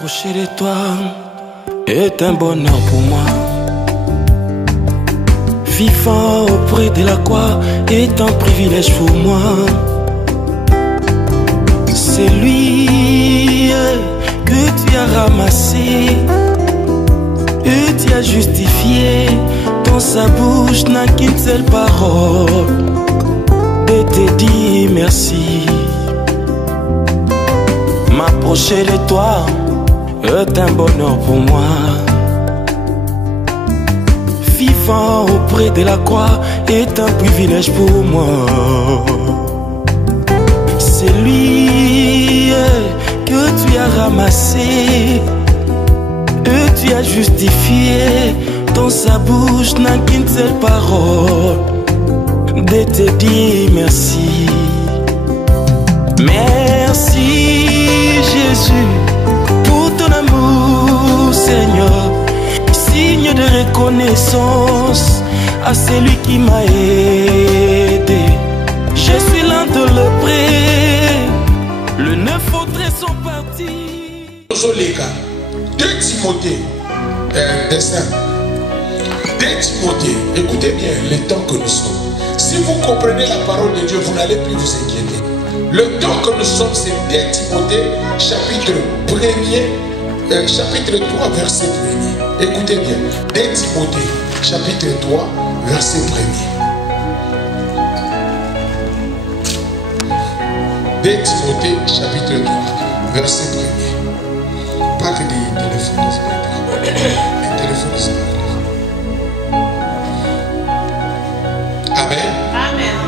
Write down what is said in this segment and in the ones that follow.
M'approcher de toi est un bonheur pour moi. Vivant auprès de la croix est un privilège pour moi. C'est lui que tu as ramassé et tu as justifié. Dans sa bouche n'a qu'une seule parole de te dire merci. M'approcher de toi est un bonheur pour moi. Vivant auprès de la croix est un privilège pour moi. C'est lui que tu as ramassé et tu as justifié. Dans sa bouche n'a qu'une seule parole de te dire merci. Merci Jésus pour ton amour, Seigneur. Signe de reconnaissance à celui qui m'a aidé. Je suis l'un de l'auprès. Le 9 autres sont partis. 2 Timothée, destin. 2 Timothée, écoutez bien les temps que nous sommes. Si vous comprenez la parole de Dieu, vous n'allez plus vous inquiéter. Le temps que nous sommes, c'est 2 Timothée, chapitre 1er, chapitre 3, verset 1er. Écoutez bien, 2 Timothée, chapitre 3, verset 1er. 2 Timothée, chapitre 3, verset 1er. Pas que des téléphonistes, des téléphonistes. Amen. Amen.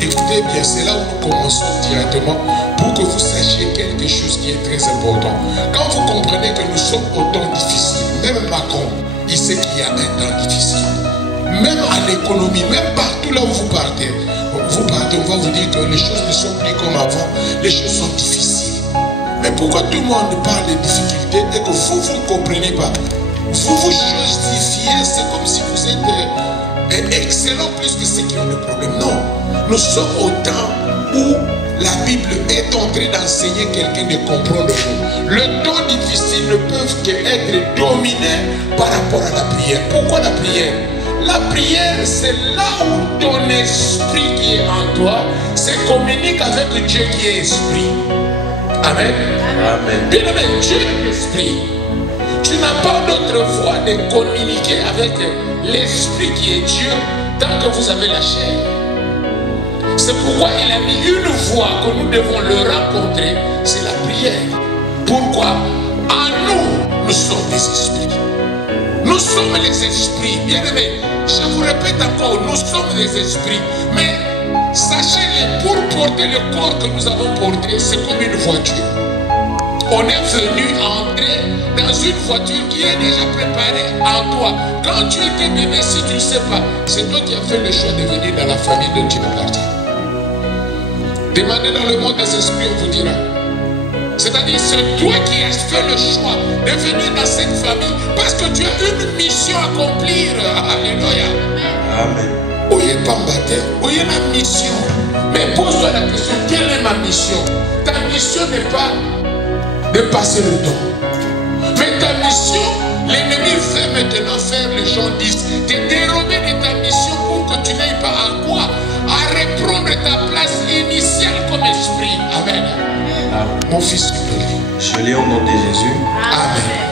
Écoutez bien, c'est là où nous commençons directement pour que vous sachiez quelque chose qui est très important. Quand vous comprenez que nous sommes au temps difficile, même Macron, il sait qu'il y a un temps difficile. Même en économie, même partout là où vous partez, on va vous dire que les choses ne sont plus comme avant, les choses sont difficiles. Mais pourquoi tout le monde parle de difficultés et que vous ne comprenez pas? Vous vous justifiez, c'est comme si vous êtes excellent plus que ceux qui ont le problème. Non, nous sommes au temps où la Bible est en train d'enseigner quelqu'un de comprendre le mot. Le temps difficile ne peut qu'être dominé par rapport à la prière. Pourquoi la prière? La prière, c'est là où ton esprit qui est en toi se communique avec Dieu qui est esprit. Amen. Amen. Bien aimé, Dieu est esprit. Tu n'as pas d'autre voie de communiquer avec l'esprit qui est Dieu tant que vous avez la chair. C'est pourquoi il a mis une voie que nous devons le rencontrer, c'est la prière. Pourquoi? En nous, nous sommes des esprits. Nous sommes les esprits. Bien aimés, je vous répète encore, nous sommes des esprits. Mais sachez-le, pour porter le corps que nous avons porté, c'est comme une voiture. On est venu entrer dans une voiture qui est déjà préparée en toi. Quand tu étais bébé, si tu ne sais pas, c'est toi qui as fait le choix de venir dans la famille dont tu es parti. Demandez dans le monde des esprits, on vous dira. C'est-à-dire, c'est toi qui as fait le choix de venir dans cette famille parce que tu as une mission à accomplir. Alléluia. Amen. Où est pas baptême? Où est la mission? Mais pose-toi la question, quelle est ma mission? Ta mission n'est pas de passer le temps. Mais ta mission, l'ennemi veut maintenant faire, les gens disent, te dérober de ta mission pour que tu n'ailles pas à quoi? À reprendre ta place initiale comme esprit. Amen. Amen. Mon fils, tu peux lire. Je lis au nom de Jésus. Amen.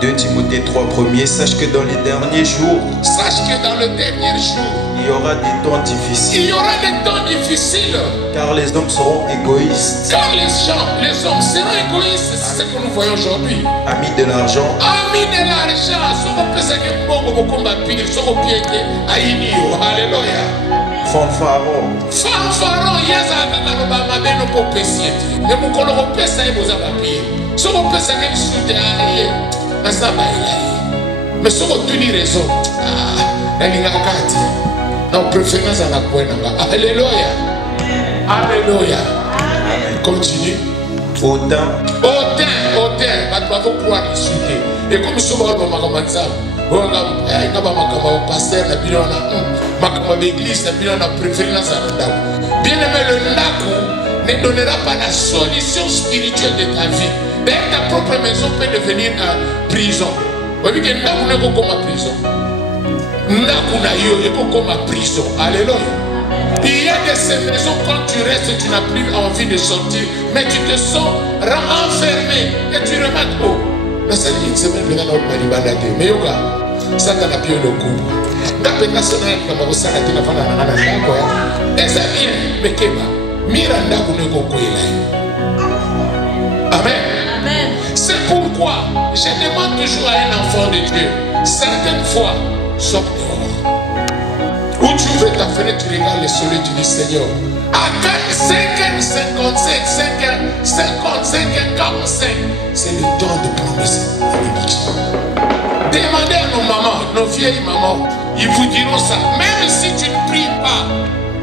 2 Timothée 3 1er, sache que dans les derniers jours, il y aura des temps difficiles. Il y aura des temps difficiles. Car les hommes seront égoïstes. Car les hommes seront égoïstes. C'est ce que nous voyons aujourd'hui. Amis de l'argent. Amis de l'argent. Alléluia. Fanfaron. Fanfaron. Mais si on tient raison, non, préférence à la pointe. Alléluia. Alléluia. Continue. Autant. Et comme nous sommes bien aimé, le lac ne donnera pas la solution spirituelle de ta vie. D'ailleurs, ta propre maison peut devenir prison. Vous voyez que nous sommes comme ma prison. Nous sommes comme ma prison. Alléluia. Il y a de ces maisons, quand tu restes, tu n'as plus envie de sortir, mais tu te sens enfermé et tu remarques, oh, la seule une semaine, mais yoga, ça n'a pas le coup. Et ça vient, mais Keba, Miranda, vous ne comprenez. Amen. C'est pourquoi je demande toujours à un enfant de Dieu, certaines fois, sors dehors. Où tu ouvres ta fenêtre, tu regardes le soleil, tu dis Seigneur, à 5h55, 5h45, c'est le temps de prendre cette bénédiction. Demandez à nos mamans, nos vieilles mamans, ils vous diront ça. Même si tu ne pries pas,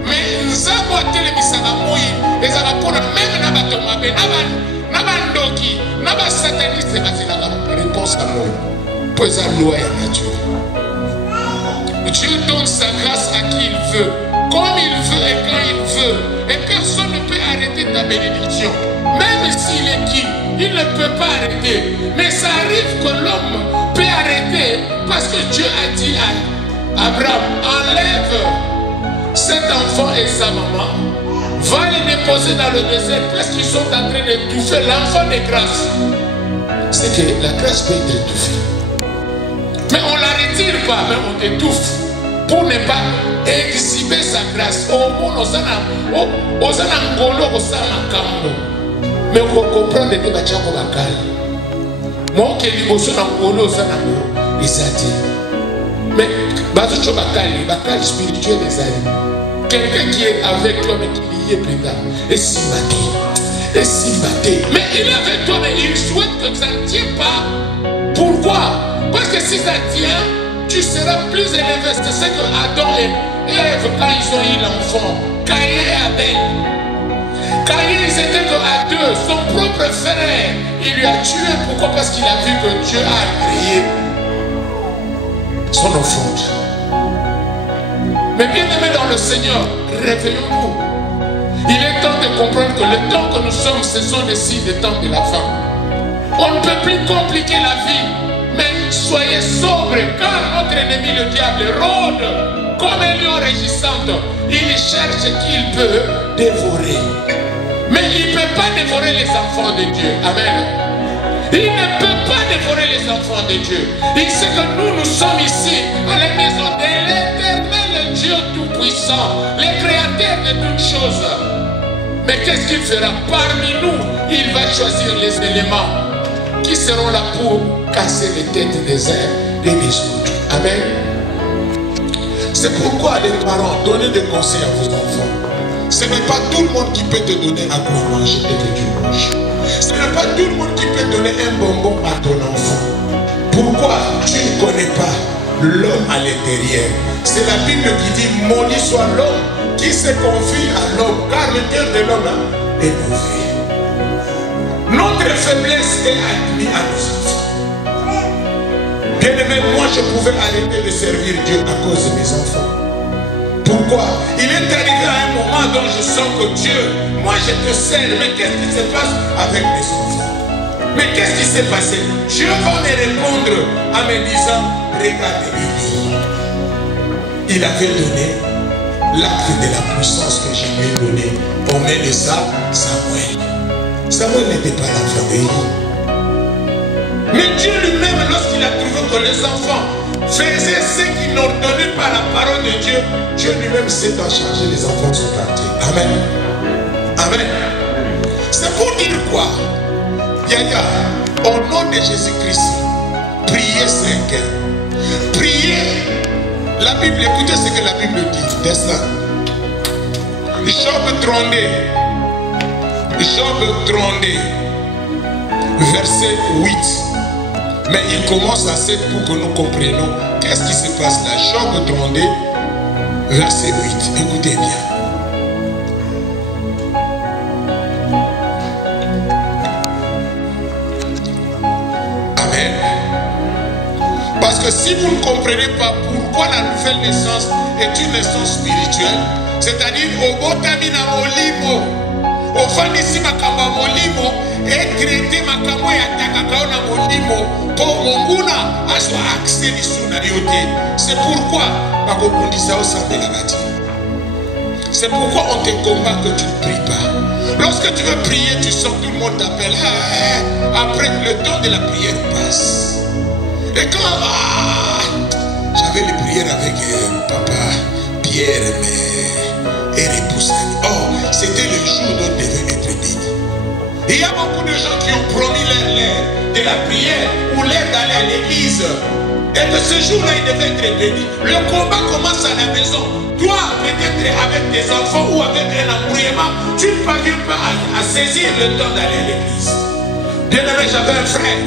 mais nous avons télévisé les Arabes, même Nabatomabe, Nabandoki, Nabasataniste, c'est la réponse à moi. Puis à loi et nature. Dieu donne sa grâce à qui il veut, comme il veut et quand il veut. Et personne ne peut arrêter ta bénédiction. Même s'il est qui, il ne peut pas arrêter. Mais ça arrive que l'homme peut arrêter parce que Dieu a dit à Abraham, enlève cet enfant et sa maman, va les déposer dans le désert parce qu'ils sont en train d'étouffer l'enfant de grâce. C'est que la grâce peut être étouffée. Mais on ne la retire pas, mais on t'étouffe pour ne pas exhiber sa grâce. Au monde, on s'en a ngolo, on s'en a kambo. Mais on comprend que les gens sont bakal. Moi, qui est liboso na ngolo, on s'en a ngolo. Et ça dit. Mais, bazo bakal spirituel des amis. Quelqu'un qui est avec toi, mais qui y est plus tard. Et si maté. Mais il est avec toi, mais il souhaite que ça ne tienne pas. Pourquoi? Parce que si ça tient, tu seras plus élevé. C'est ce que Adam et Ève, quand ils ont eu l'enfant, Caïn et Abel. Caïn, ils étaient que à deux, son propre frère, il lui a tué. Pourquoi? Parce qu'il a vu que Dieu a créé son offrande. Mais bien aimé dans le Seigneur, réveillons-nous. Il est temps de comprendre que le temps que nous sommes, ce sont des signes des temps de la fin. On ne peut plus compliquer la vie. Mais soyez sobres, car notre ennemi, le diable, rôde comme un lion régissant. Il cherche qui il peut dévorer. Mais il ne peut pas dévorer les enfants de Dieu. Amen. Il ne peut pas dévorer les enfants de Dieu. Il sait que nous sommes ici, à la maison de l'Éternel Dieu Tout-Puissant, le créateur de toutes choses. Mais qu'est-ce qu'il fera? Parmi nous, il va choisir les éléments qui seront là pour casser les têtes des uns et des autres. Amen. C'est pourquoi les parents, donnez des conseils à vos enfants. Ce n'est pas tout le monde qui peut te donner à quoi manger et que tu manges. Ce n'est pas tout le monde qui peut donner un bonbon à ton enfant. Pourquoi? Tu ne connais pas l'homme à l'intérieur. C'est la Bible qui dit, maudit soit l'homme qui se confie à l'homme, car le cœur de l'homme est mauvais. Notre faiblesse est admise à nos enfants. Bien aimé, moi je pouvais arrêter de servir Dieu à cause de mes enfants. Pourquoi? Il est arrivé à un moment dont je sens que Dieu, moi je te sers, mais qu'est-ce qui se passe avec mes enfants? Mais qu'est-ce qui s'est passé? Dieu va me répondre en me disant, regarde Élie. Il avait donné l'acte de la puissance que je lui ai donné au main de Samuel. Samuel n'était pas l'enfant d'Élie. Mais Dieu lui-même, lorsqu'il a trouvé que les enfants faisaient ce qu'il n'ordonnait pas la parole de Dieu, Dieu lui-même s'est en chargé, les enfants sont partis. Amen. Amen. C'est pour dire quoi? Yaya, au nom de Jésus-Christ, priez 5 heures. Priez. La Bible, écoutez ce que la Bible dit. Destin. Job 32. Job 32. Verset 8. Mais il commence à 7 pour que nous comprenions qu'est-ce qui se passe là. Job 32, verset 8. Écoutez bien. Amen. Parce que si vous ne comprenez pas pourquoi la nouvelle naissance est une naissance spirituelle, c'est-à-dire au botamina olimo, ofandisi makambo ya molimo etraite makambo ya takaka na molimo mpo monguna azwa akse lisu na yo te. C'est pourquoi bakobundisa osambelaka te. C'est pourquoi on te combat que tu ne pries pas. Lorsque tu veux prier, tu sens tout le monde t'appelle. Après, le temps de la prière passe. Et quand j'avais les prières avec papa Pierre et Repoussani. Oh, c'était le jour dont on devait être béni. Il y a beaucoup de gens qui ont promis l'air de la prière ou l'air d'aller à l'église. Et que ce jour-là, ils devaient être bénis. Le combat commence à la maison. Toi, peut-être avec tes enfants ou avec un embrouillement, tu ne parviens pas à saisir le temps d'aller à l'église. Bien aimé, j'avais un frère.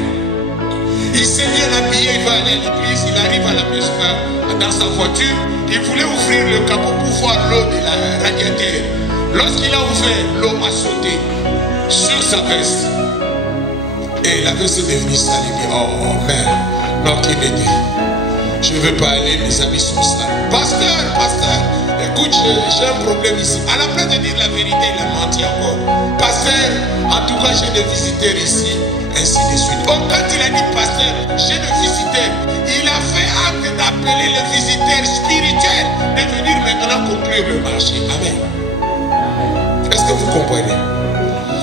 Il s'est bien habillé, il va aller à l'église, il arrive à la maison, dans sa voiture, il voulait ouvrir le capot pour voir l'eau de la radiateur. Lorsqu'il a ouvert, l'eau a sauté sur sa veste. Et la veste est devenue sale. Il dit, oh merde, non, qui m'aide. Je ne veux pas aller, mes amis sont sales. Pasteur, écoute, j'ai un problème ici. À la place de dire la vérité, il a menti encore. Pasteur, en tout cas, j'ai des visiteurs ici, ainsi de suite. Oh, quand il a dit pasteur, j'ai des visiteurs, il a fait acte d'appeler les visiteurs spirituels de venir maintenant conclure le marché. Amen. Est-ce que vous comprenez?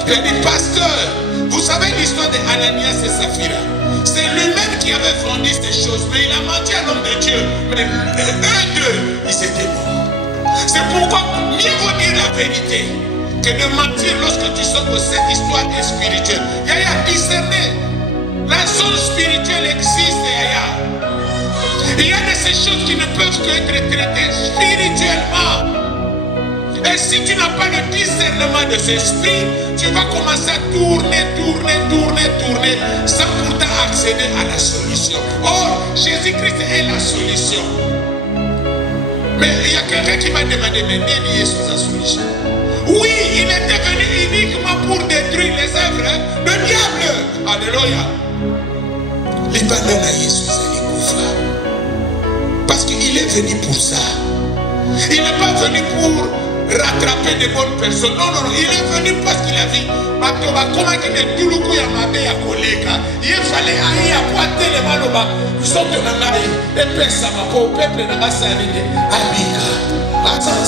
Il a dit, pasteur, vous savez l'histoire d'Ananias et Saphira. C'est lui-même qui avait vendu ces choses, mais il a menti à l'homme de Dieu. Mais eux deux, ils étaient morts. C'est pourquoi mieux vaut dire la vérité que de mentir lorsque tu sens que cette histoire est spirituelle. Yaya, discerner. La zone spirituelle existe, Yaya. Il y a de ces choses qui ne peuvent qu'être traitées spirituellement. Et si tu n'as pas le discernement de cet esprit, tu vas commencer à tourner sans pourtant accéder à la solution. Or, Jésus-Christ est la solution. Mais il y a quelqu'un qui m'a demandé, mais Némi est sous la solution. Oui, il était venu uniquement pour détruire les œuvres du diable. Alléluia. Les bananes à Jésus, parce qu'il est venu pour ça. Il n'est pas venu pour rattraper des bonnes personnes. Non, il est venu parce qu'il a vu. Il fallait aller à pointer les maloba. Nous sommes de Nangaï. Et personne n'a pas au peuple n'a pas salé. Abika. Attends,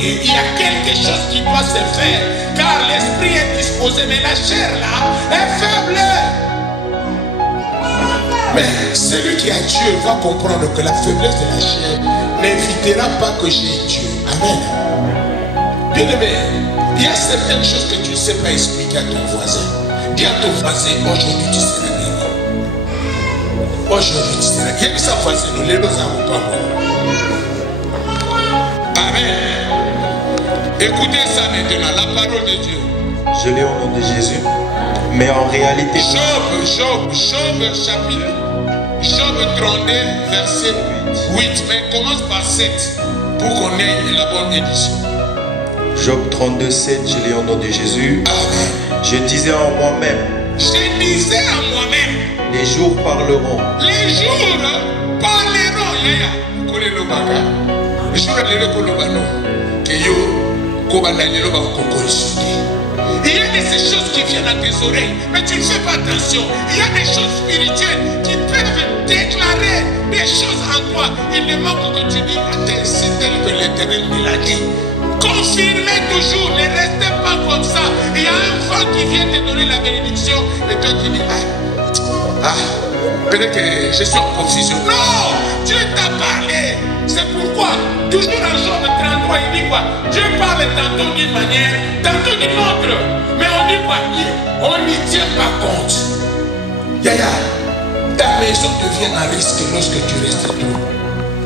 il y a quelque chose qui doit se faire, car l'esprit est disposé, mais la chair là est faible. Mais celui qui a Dieu va comprendre que la faiblesse de la chair n'évitera pas que j'ai Dieu. Amen. Bien aimé, il y a certaines choses que tu ne sais pas expliquer à ton voisin. Dis à ton voisin, aujourd'hui tu seras béni. Aujourd'hui tu seras béni. Il y a que sa voisin, nous les avons pas. Amen. Écoutez ça maintenant, la parole de Dieu. Je l'ai au nom de Jésus. Mais en réalité... Job chapitre... Job 32, verset 8. Mais commence par 7 pour qu'on ait la bonne édition. Job 32, 7, je l'ai au nom de Jésus. Amen. Je disais en moi-même. Les jours parleront. Les jours parleront. Il y a de ces choses qui viennent à tes oreilles, mais tu ne fais pas attention. Il y a des choses spirituelles qui peuvent déclarer des choses en toi. Il ne manque que tu dis, c'est tel que l'Éternel me l'a dit. Confirmez toujours, ne restez pas comme ça. Il y a un vent qui vient te donner la bénédiction et toi tu dis, peut-être que je suis en confusion. Non, Dieu t'a parlé. C'est pourquoi, toujours un jour de 33, il dit quoi? Dieu parle tantôt d'une manière, tantôt d'une autre. Mais on dit quoi? On n'y tient pas compte. Yaya, ta maison devient un risque lorsque tu restes tout.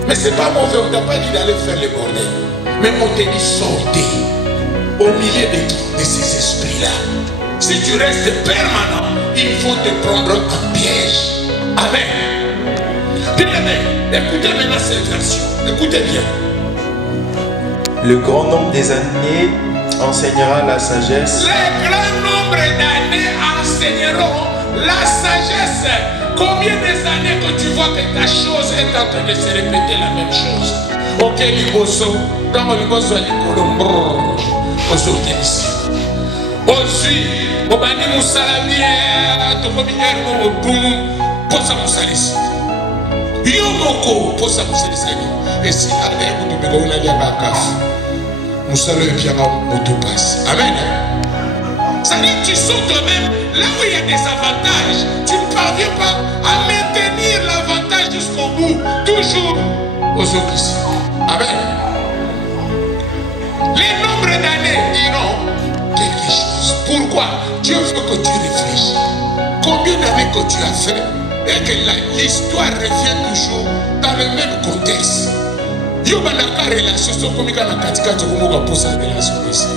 Mais c'est pas mauvais, on t'a pas dit d'aller faire les bordels. Mais on te dit sortez au milieu de ces esprits-là. Si tu restes permanent, il faut te prendre en piège. Amen. Bien-aimé, écoutez maintenant cette version. Écoutez bien. Le grand nombre des années enseignera la sagesse. Le grand nombre d'années enseigneront La sagesse, combien des années que tu vois que ta chose est en train de se répéter la même chose. Ok, liboso, dans liboso, likolombo, ozokenisi. Ozui, obani musalamie, tokominyari mo boum, posa musalisi. Yomoko, posa musalisi. Et si allez, vous devez go na liaba kafu. Musalo et bien moto passe. Amen. Ça dit que tu sautes toi-même là où il y a des avantages. Tu ne parviens pas à maintenir l'avantage jusqu'au bout. Toujours aux autres ici. Amen. Les nombres d'années diront quelque chose. Pourquoi? Dieu veut que tu réfléchisses. Combien d'années que tu as fait et que l'histoire revient toujours dans le même contexte. Yo banaka relation so komika na katika tokomoka posa relation ici.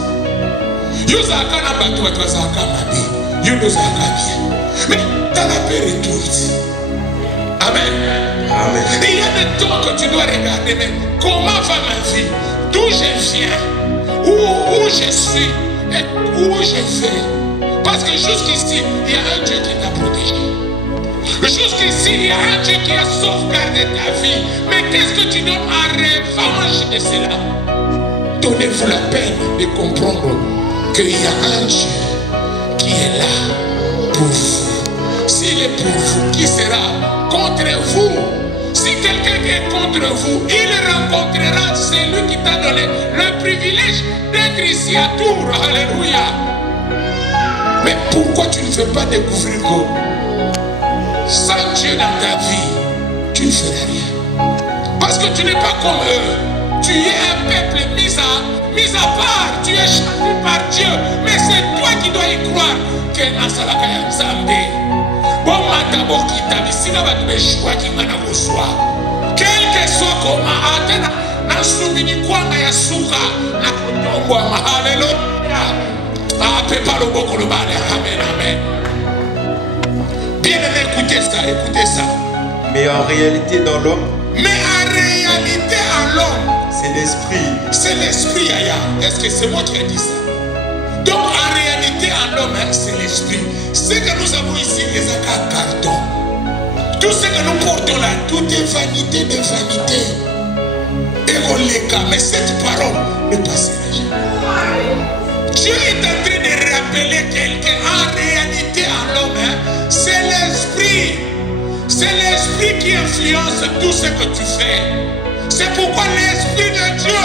Yo zaka na bato bato zaka mabe. Yo no zaka bien. Mais dans la paix retourne. Amen. Amen. Il y a des temps que tu dois regarder, mais comment va ma vie? D'où je viens? Où je suis? Et où je vais? Parce que jusqu'ici, il y a un Dieu qui t'a protégé. Jusqu'ici, il y a un Dieu qui a sauvegardé ta vie. Mais qu'est-ce que tu donnes en revanche de cela? Donnez-vous la peine de comprendre qu'il y a un Dieu qui est là pour vous. S'il est pour vous, qui sera contre vous? Si quelqu'un est contre vous, il rencontrera celui qui t'a donné le privilège d'être ici à Tours. Alléluia. Mais pourquoi tu ne fais pas découvrir que sans Dieu dans ta vie, tu ne ferais rien? Parce que tu n'es pas comme eux. Tu es un peuple mis à part. Tu es choisi par Dieu. Mais c'est toi qui dois y croire. Quel que soit comment, bien aimé, écoutez ça. Mais en réalité dans l'homme, c'est l'esprit. C'est l'esprit, Aya. Est-ce que c'est moi qui ai dit ça? Donc en réalité en l'homme, c'est l'esprit. Ce que nous avons ici, les cartons. Tout ce que nous portons là, tout est vanité de vanité. Et on les cas. Mais cette parole ne passera jamais. Dieu est en train de rappeler quelqu'un. En réalité en l'homme, c'est l'esprit. C'est l'esprit qui influence tout ce que tu fais. C'est pourquoi l'esprit de Dieu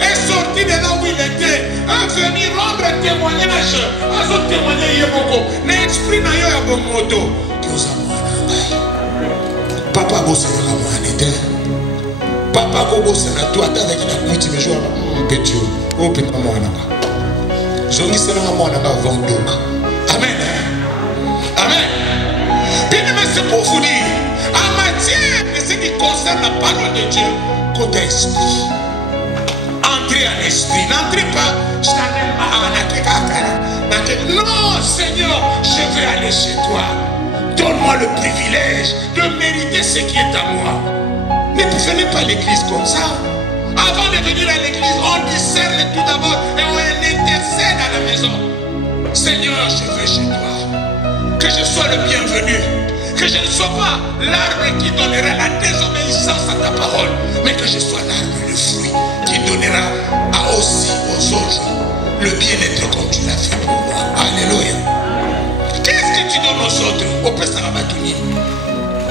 est sorti de là où il était, à venir rendre un témoignage, à son témoigner Yéboko. L'esprit n'a eu un bon moto. Papa bosse na kamwanete. Papa ko bosse na toi avec la kuti me joie petit. On peut pas moi là. Zongi c'est na moi là vendoka. Amen. Amen. Bien mais c'est pour vous dire en matière de ce qui concerne la parole de Dieu, côté esprit. Entrez en esprit, n'entrez pas charnellement à la kékakara. Non, Seigneur, je vais aller chez toi. Donne-moi le privilège de mériter ce qui est à moi. Ne venez pas à l'église comme ça. Avant de venir à l'église, on discerne tout d'abord et on intercède à la maison. Seigneur, je veux chez toi. Que je sois le bienvenu. Que je ne sois pas l'arbre qui donnera la désobéissance à ta parole, mais que je sois l'arbre, le fruit qui donnera aussi aux autres le bien-être comme tu l'as fait pour moi. Alléluia. Qu'est-ce que tu donnes aux autres? Au Pesarabatuni.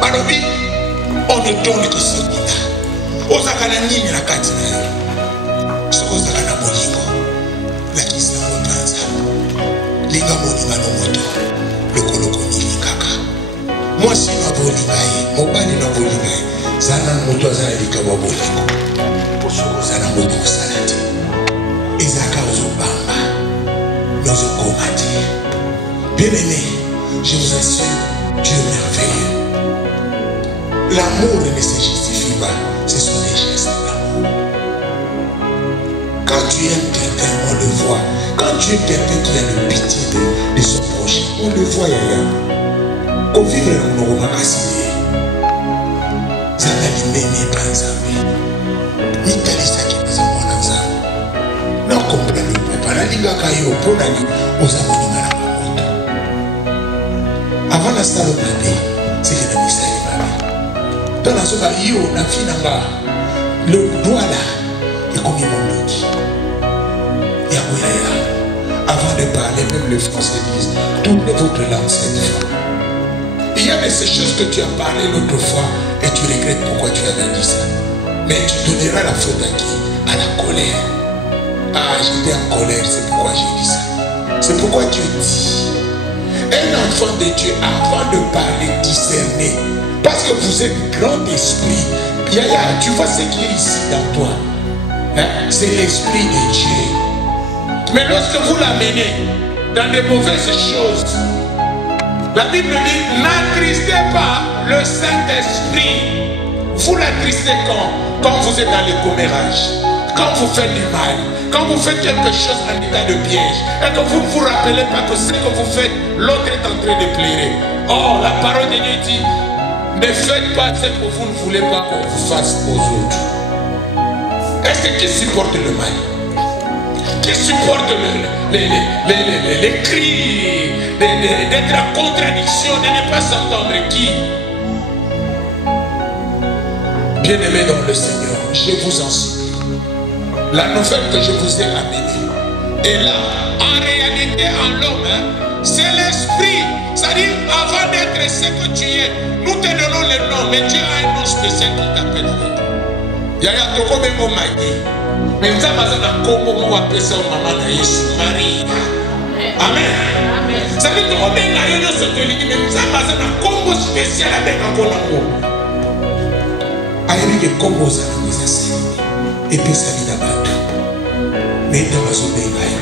Balobi, on ne donne que ce qu'on a. Ozakana nini la katina. Ozakana molingo. La kisa motanza. Linga moninga no moto. Le koloko nini kaka. Moi si na bolingaye, mobali na bolingaye. Zana moto azana likaba bolingo. Osoko zana moto salati. Ezaka ozobamba. Nozo komati. Bien aimé, je vous assure, Dieu est merveilleux. L'amour ne se justifie pas, ce sont des gestes d'amour. Quand tu aimes quelqu'un, on le voit. Quand tu aimes quelqu'un qui a le pitié de son prochain, on le voit, yaya. Qu'on vive le monde à signer. Zana limene panzambe. Nitalisa qui nous a mon ensemble. Non, comprenez pas. La liga kayo, pour la ligue, aux amours. Avant la salle au matin, c'est que la mise à dans la zone yo na finanga le doigt là et comme il m'ont dit avant de parler même les Français disent tournez votre langue cette fois. Il y a de ces choses que tu as parlé l'autre fois et tu regrettes pourquoi tu avais dit ça, mais tu donneras la faute à qui? À la colère. Ah, j'étais en colère, c'est pourquoi j'ai dit ça. C'est pourquoi Dieu dit un enfant de Dieu avant de parler discerner. Parce que vous êtes grand esprit. Yaya, tu vois ce qui est ici dans toi. Hein? C'est l'esprit de Dieu. Mais lorsque vous l'amenez dans de mauvaises choses, la Bible dit, n'attristez pas le Saint-Esprit. Vous l'attristez quand vous êtes dans les commérages, quand vous faites du mal, quand vous faites quelque chose en état de piège, et que vous ne vous rappelez pas que ce que vous faites, l'autre est en train de pleurer. Oh, la parole de Dieu dit, ne faites pas ce que vous ne voulez pas qu'on vous fasse aux autres. Est-ce que qui supporte le mal? Qui supporte les cris, d'être en contradiction, de ne pas s'entendre? Qui? Bien-aimés dans le Seigneur, je vous en supplie. La nouvelle que je vous ai amenée est là. En réalité, en l'homme, c'est l'esprit. C'est-à-dire, avant d'être ce que tu es, nous te donnons le nom, mais Dieu a un nom spécial qui t'appelle avec. Yaya toko memo magi. Mais nous avons un combo pour appeler ça maman na Yesu Marie. Amen. Ça veut dire que nous avons ce que nous avons un combo spécial avec un colombo. Aïe que combo ça nous a servi. Et puis ça vient d'abord. Mais dans la zone de Gaïa,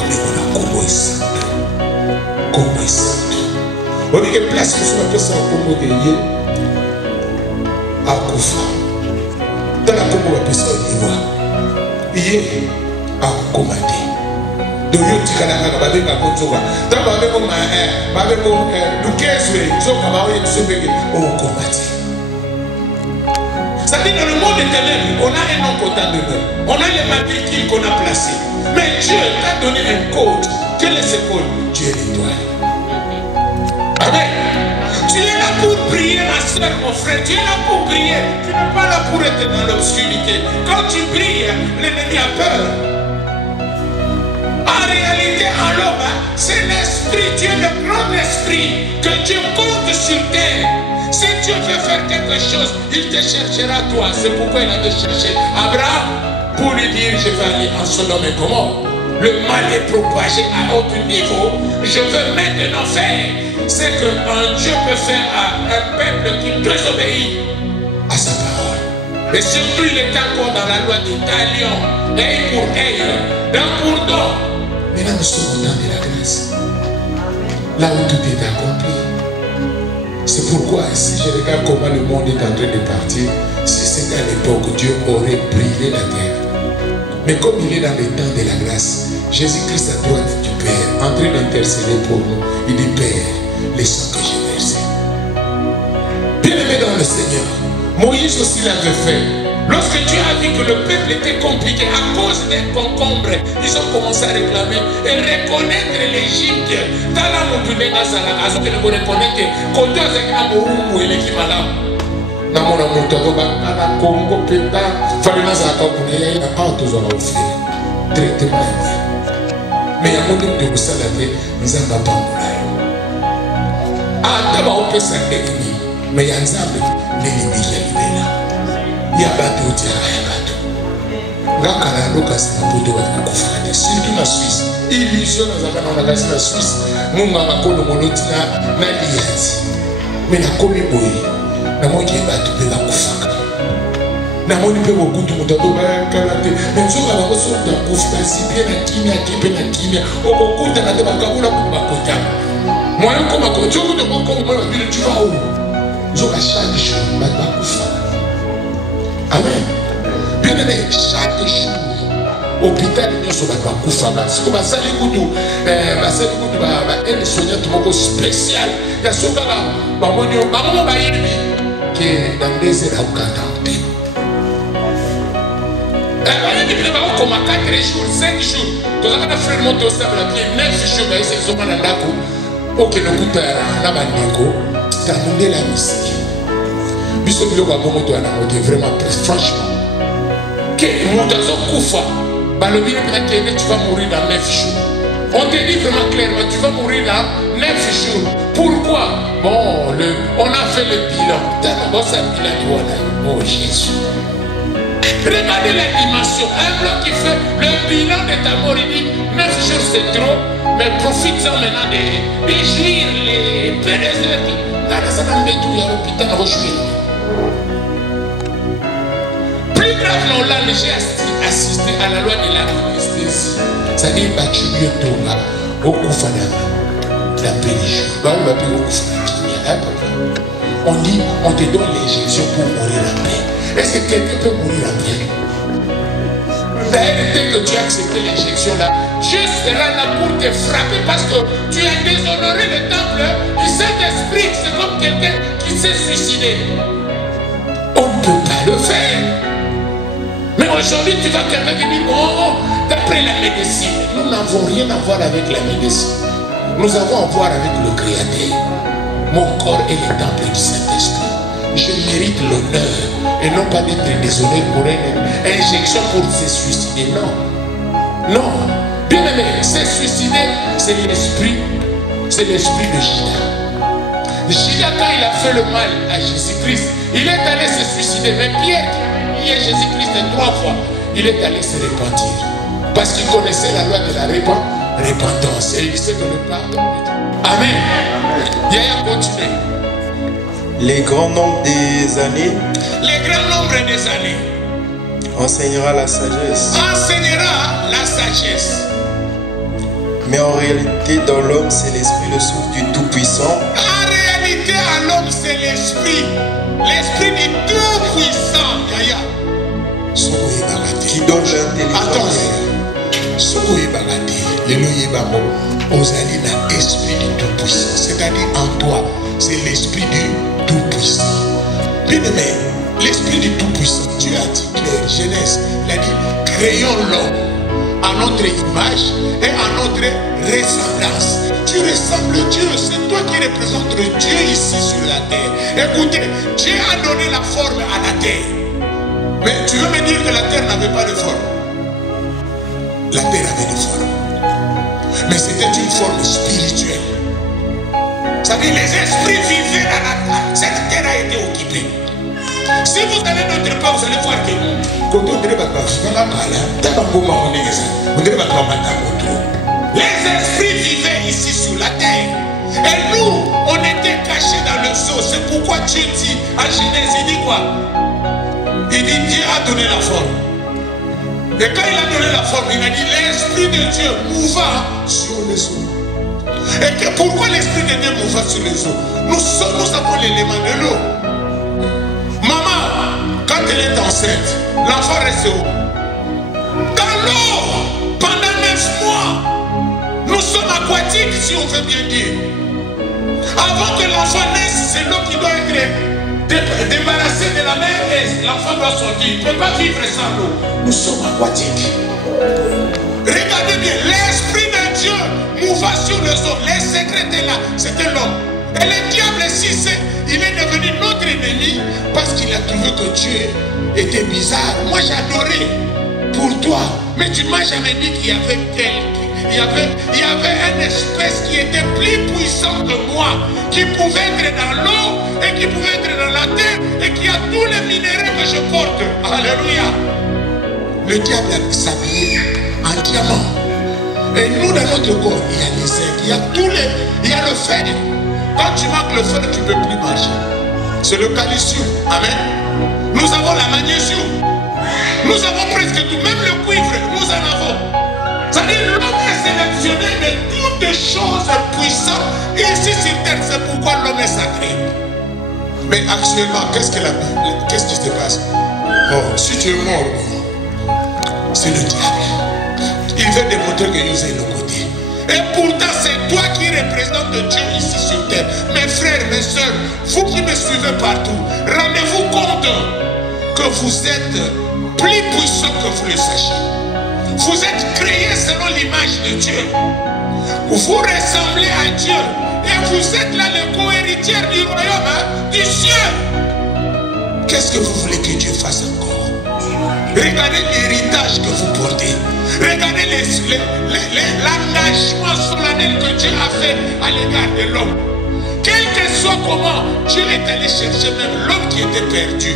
avec un combo est simple. Combo est simple. On dit que place que soit appelé ça un combo de Yé à Koufa. Dans la combo on appelle ça au Iwa. Yé à Komate. Donc yo tikalanga babenga konzoka. Tant babengo babengo lukezwe zoka bawe tsobeke au Komate. Ça dit dans le monde éternel, on a un nom qu'on t'a donné. On a les matricules qu'on a placés. Mais Dieu t'a donné un code. Quel est ce code? Dieu est l'étoile. Amen. Tu es là pour prier, ma soeur, mon frère. Tu es là pour prier. Tu n'es pas là pour être dans l'obscurité. Quand tu pries, l'ennemi a peur. En réalité, en l'homme, c'est l'esprit. Tu es le grand esprit que Dieu compte sur terre. Si Dieu veut faire quelque chose, il te cherchera toi. C'est pourquoi il a dû chercher Abraham pour lui dire je vais aller en Sodome et Gomorrhe. Le mal est propagé à haut niveau. Je veux maintenant faire ce qu'un Dieu peut faire à un peuple qui désobéit à sa parole. Et surtout, il est encore dans la loi du talion. Œil pour œil, dent pour dent. Maintenant, nous sommes au temps de la grâce. Là où tout est accompli. C'est pourquoi, si je regarde comment le monde est en train de partir, si c'était à l'époque, Dieu aurait brûlé la terre. Mais comme il est dans le temps de la grâce, Jésus-Christ à droite du Père, en train d'intercéder pour nous, il dit Père, les sangs que j'ai versés. Bien-aimé dans le Seigneur, Moïse aussi l'avait fait. Lorsque Dieu a vu que le peuple était compliqué à cause des concombres, ils ont commencé à réclamer et reconnaître l'Égypte. Dans la montagne, ils ont reconnaître que quand Dieu a dit que il est malade. Na mona moto ba na Congo peta fallait na za ka kuné na auto za la offer traitement mais ya moto de kusala te nzamba pambola ata ba opesa ndeni mais ya nzambe ndeni bija libela ya bato tia ya bato ngaka na loka sa poto ba kufana surtout na Suisse illusion za kana na kasi na Suisse munga makolo moloti na liati mais na komi boye na moki bato pe bakufaka na moni pe bokutu mutato ba kalate nzoka ba so ta kufa si bien na kimia kipe na kimia okokuta na te bakabula ku bakota moyo koma ko jogo de boko moyo bi tu va où zoka chaque jour ba bakufa amen bien aimé chaque jour hôpital nyoso ba bakufa ba siko ba sali kutu ba elle soignante moko spécial ya soka ba monio ba mo ba yebi dans des heures à 40 il y a 4 jours, 5 jours. Quand on a fait le monter au stade, 9 jours, ils sont dans la Ok, le coup de la bandeko, t'as demandé la musique. Biso biloko ya bongo to ya nango te vraiment franchement. Que moto azokufa, balobi peut-être tu vas mourir dans 9 jours. On te dit vraiment clairement, tu vas mourir dans 9 jours. Pourquoi? Bon, on a fait le bilan. Tellement ça bilan, oh Jésus. Regardez la dimension. Un blanc qui fait le bilan de ta mort, il dit 9 jours c'est trop, mais profite-en maintenant de jouir les pédestres qui dans un embêtou, il y a l'hôpital à rejouer. Plus grave, non, là, j'ai assisté à la loi de l'anesthésie. C'est-à-dire, tu mieux tomber au Koufana, la péniche. On dit, on te donne l'injection pour mourir en paix. Est-ce que quelqu'un peut mourir en paix? D'ailleurs, dès que tu as accepté l'injection là, Dieu sera là pour te frapper parce que tu as déshonoré le temple du Saint-Esprit. C'est comme quelqu'un qui s'est suicidé. On ne peut pas le faire. Mais aujourd'hui, tu vas quelqu'un qui dit, oh, d'après la médecine, nous n'avons rien à voir avec la médecine. Nous avons à voir avec le Créateur. Mon corps est le temple du Saint-Esprit. Je mérite l'honneur et non pas d'être désolé pour une injection pour se suicider. Non. Non. Bien aimé, se suicider, c'est l'esprit de Judas. Judas, quand il a fait le mal à Jésus-Christ, il est allé se suicider. Mais Pierre, qui a nié Jésus-Christ 3 fois, il est allé se repentir. Parce qu'il connaissait la loi de la repentance. Et il sait que le pardon de Dieu. Amen. Yaya, continue. Les grands nombres des années. Les grands nombres des années. Enseignera la sagesse. Enseignera la sagesse. Mais en réalité, dans l'homme, c'est l'esprit, le souffle du Tout-Puissant. En réalité, à l'homme, c'est l'esprit. L'esprit du Tout-Puissant. Yaya. Qui donne l'intelligence. Attends, Sokoye Bagate, Léloye Babo, Ozali na esprit du Tout-Puissant. C'est-à-dire en toi, c'est l'esprit du Tout-Puissant. Bien aimé, l'esprit du Tout-Puissant, Dieu a dit clair, Genèse, il a dit, créons l'homme à notre image et à notre ressemblance. Tu ressembles Dieu, c'est toi qui représentes Dieu ici sur la terre. Écoutez, Dieu a donné la forme à la terre. Mais tu veux me dire que la terre n'avait pas de forme? La terre avait une forme. Mais c'était une forme spirituelle. C'est-à-dire les esprits vivaient dans la terre. Cette terre a été occupée. Si vous allez d'autre part, vous allez voir que les esprits vivaient ici sur la terre. Et nous, on était cachés dans le sceau. C'est pourquoi Dieu dit à Genèse, il dit quoi? Il dit Dieu a donné la forme. Et quand il a donné la forme, il a dit l'esprit de Dieu mouva sur les eaux. Et que pourquoi l'esprit de Dieu mouva sur les eaux? Nous avons l'élément de l'eau. Maman, quand elle est enceinte, l'enfant reste où? Dans l'eau, pendant 9 mois. Nous sommes aquatiques, si on veut bien dire. Avant que l'enfant naisse, c'est l'eau qui doit être débarrassé de la mer et l'enfant doit sortir. Il ne peut pas vivre sans l'eau. Nous sommes aquatiques. Regardez bien, l'esprit de Dieu mouva sur les eaux. Les secrets étaient là, c'était l'homme. Et le diable, il est devenu notre ennemi parce qu'il a trouvé que Dieu était bizarre. Moi j'adorais pour toi, mais tu ne m'as jamais dit qu'il y avait il y avait une espèce qui était plus puissante que moi, qui pouvait être dans l'eau et qui pouvait être dans la terre et qui a tous les minéraux que je porte. Alléluia. Le diable a s'habillé en diamant. Et nous, dans notre corps, il y a les zinc, il y a le fer. Quand tu manques le fer, tu ne peux plus marcher. C'est le calcium. Amen. Nous avons la magnésium. Nous avons presque tout. Même le cuivre, nous en avons. C'est-à-dire l'homme est sélectionné de toutes les choses puissantes ici sur terre. C'est pourquoi l'homme est sacré. Mais actuellement, qu'est-ce qui se passe? Oh, si tu es mort, c'est le diable. Il veut démontrer que nous sommes le côté. Et pourtant, c'est toi qui représente Dieu ici sur terre. Mes frères, mes soeurs, vous qui me suivez partout, rendez-vous compte que vous êtes plus puissant que vous le sachiez. Vous êtes créés selon l'image de Dieu. Vous ressemblez à Dieu. Et Mais vous êtes là le co-héritier du royaume, hein, du ciel. Qu'est-ce que vous voulez que Dieu fasse encore? Regardez l'héritage que vous portez. Regardez l'engagement solennel que Dieu a fait à l'égard de l'homme. Quel que soit comment, Dieu est allé chercher même l'homme qui était perdu.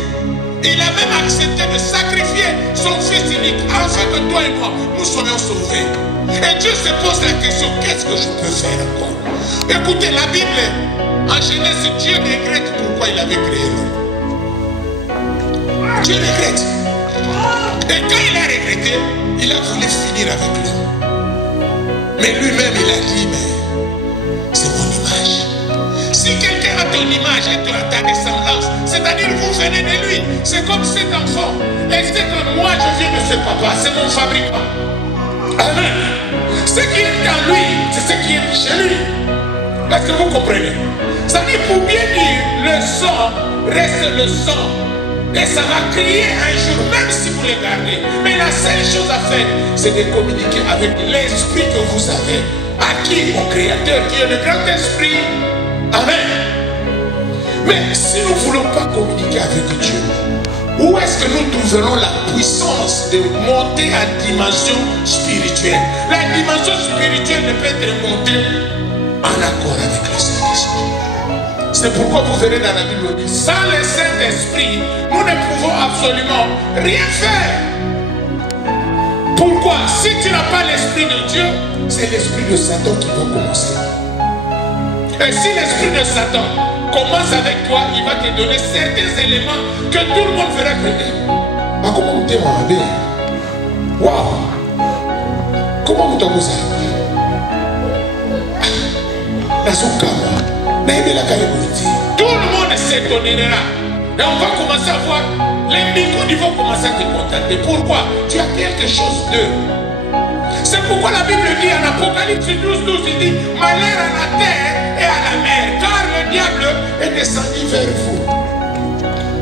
Il a même accepté de sacrifier son fils unique afin que toi et moi, nous soyons sauvés. Et Dieu se pose la question, qu'est-ce que je peux faire encore? Écoutez, la Bible, en Genèse, Dieu regrette pourquoi il avait créé l'homme. Dieu regrette. Et quand il a regretté, il a voulu finir avec l'homme. Mais lui-même, il a dit, mais c'est mon image. Si quelqu'un a ton image et toi ta ressemblance, c'est-à-dire vous venez de lui, c'est comme cet enfant. Et c'est que moi je viens de ce papa, c'est mon fabricant. Amen. Ce qui est en lui, c'est ce qui est chez lui. Est-ce que vous comprenez? C'est-à-dire pour bien dire, le sang reste le sang. Et ça va crier un jour, même si vous le gardez. Mais la seule chose à faire, c'est de communiquer avec l'esprit que vous avez acquis au Créateur, qui est le grand esprit. Amen. Mais si nous ne voulons pas communiquer avec Dieu, où est-ce que nous trouverons la puissance de monter à dimension spirituelle? La dimension spirituelle ne peut être montée en accord avec le Saint-Esprit. C'est pourquoi vous verrez dans la Bible, sans le Saint-Esprit, nous ne pouvons absolument rien faire. Pourquoi? Si tu n'as pas l'Esprit de Dieu, c'est l'Esprit de Satan qui va commencer. Et si l'Esprit de Satan commence avec toi, il va te donner certains éléments que tout le monde verra créer. Mais comment vous t'aimez? Waouh! Comment vous t'aimez ça? La soukama. Tout le monde s'étonnera. Et on va commencer à voir, les micros vont commencer à te contacter. Pourquoi? Tu as quelque chose d'eux. C'est pourquoi la Bible dit en Apocalypse 12, il dit malheur à la terre et à la mer, car le diable est descendu vers vous,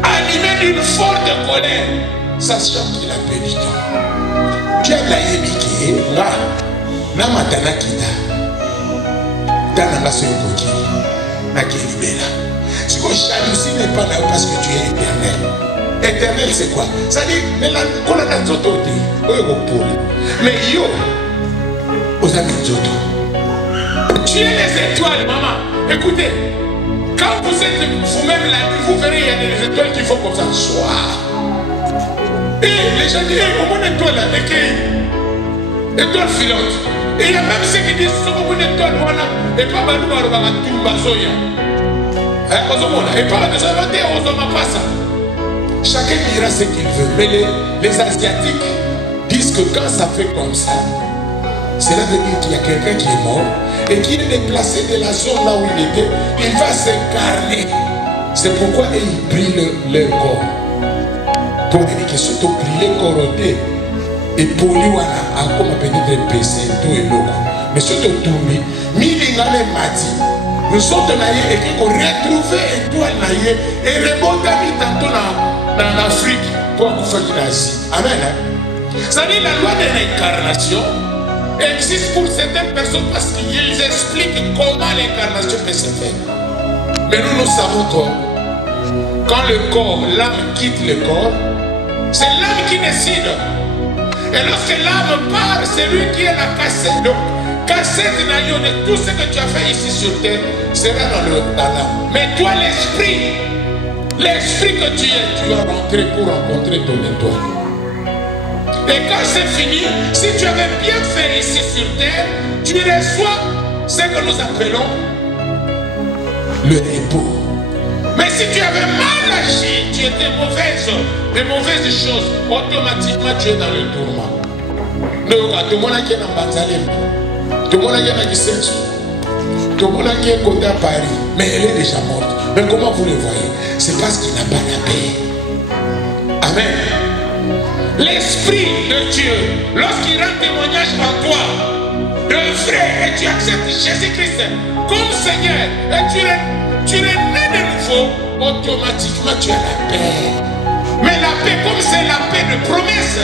animé d'une forte colère, sachant qu'il a béni Dieu. Diable a émiqué, là, n'a matana kita, dans la masse de ce que jalousie n'est pas là parce que tu es éternel. Éternel, c'est quoi? Ça dit, mais yo, aux amis Zoto. Tu es les étoiles, maman. Écoutez, quand vous êtes vous-même la nuit, vous verrez, il y a des étoiles qui font comme ça. Soir. Et les gens disent, au moins étoile là, étoile filante. Et il y a même ceux qui disent, c'est beaucoup d'étoiles, voilà. Et pas mal de Tumbazoya. Et pas de Zavate, on ne pas ça. Chacun dira ce qu'il veut. Mais les Asiatiques disent que quand ça fait comme ça, cela veut dire qu'il y a quelqu'un qui est mort et qui est déplacé de la zone là où il était. Il va s'incarner. C'est pourquoi ils brillent leur corps. Pour dire que surtout briller corps et pour lui, on a comme peut-être PC, tout et l'eau. Mais surtout tout, Milingane Mati. Nous sommes naïfs et qu'on retrouve étoile naïe et remonter tantôt dans l'Afrique pour faire une Asie. Amen. Ça dit la loi de l'incarnation existe pour certaines personnes parce qu'ils expliquent comment l'incarnation peut se faire. Mais nous savons que quand le corps, l'âme quitte le corps, c'est l'âme qui décide. Et lorsque l'âme part, c'est lui qui est la cassette. Donc, cassette de tout ce que tu as fait ici sur terre sera dans l'âme. Mais toi, l'esprit que tu es, tu vas rentrer pour rencontrer ton étoile. Et quand c'est fini, si tu avais bien fait ici sur terre, tu reçois ce que nous appelons le repos. Mais si tu avais mal agi, tu étais de mauvaises choses, automatiquement tu es dans le tourment. Donc, tout le monde qui est dans Banzalem, tout le monde qui est dans Gisensu, tout le monde qui est côté à Paris, mais elle est déjà morte. Mais comment vous le voyez? C'est parce qu'il n'a pas la paix. Amen. L'Esprit de Dieu, lorsqu'il rend témoignage en toi, de vrai, et tu acceptes Jésus-Christ comme Seigneur, et tu es né de nouveau, automatiquement tu as la paix. Mais la paix, comme c'est la paix de promesse,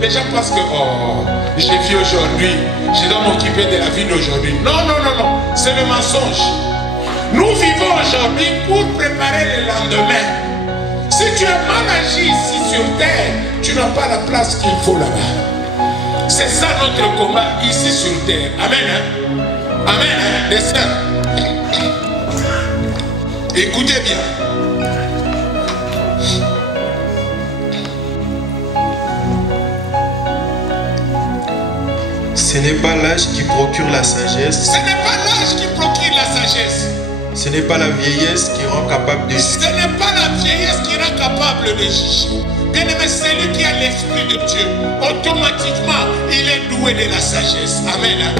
les gens pensent que, oh, j'ai vu aujourd'hui, je dois m'occuper de la vie d'aujourd'hui. Non, non, non, non, c'est le mensonge. Nous vivons aujourd'hui pour préparer le lendemain. Si tu as mal agi ici sur terre, tu n'as pas la place qu'il faut là-bas. C'est ça notre combat ici sur terre. Amen. Hein? Amen. Hein? Les sœurs. Écoutez bien. Ce n'est pas l'âge qui procure la sagesse. Ce n'est pas l'âge qui procure la sagesse. Ce n'est pas la vieillesse qui rend capable de juger. Ce n'est pas la vieillesse qui rend capable de juger. Bien aimé, celui qui a l'esprit de Dieu, automatiquement, il est doué de la sagesse. Amen. Hein?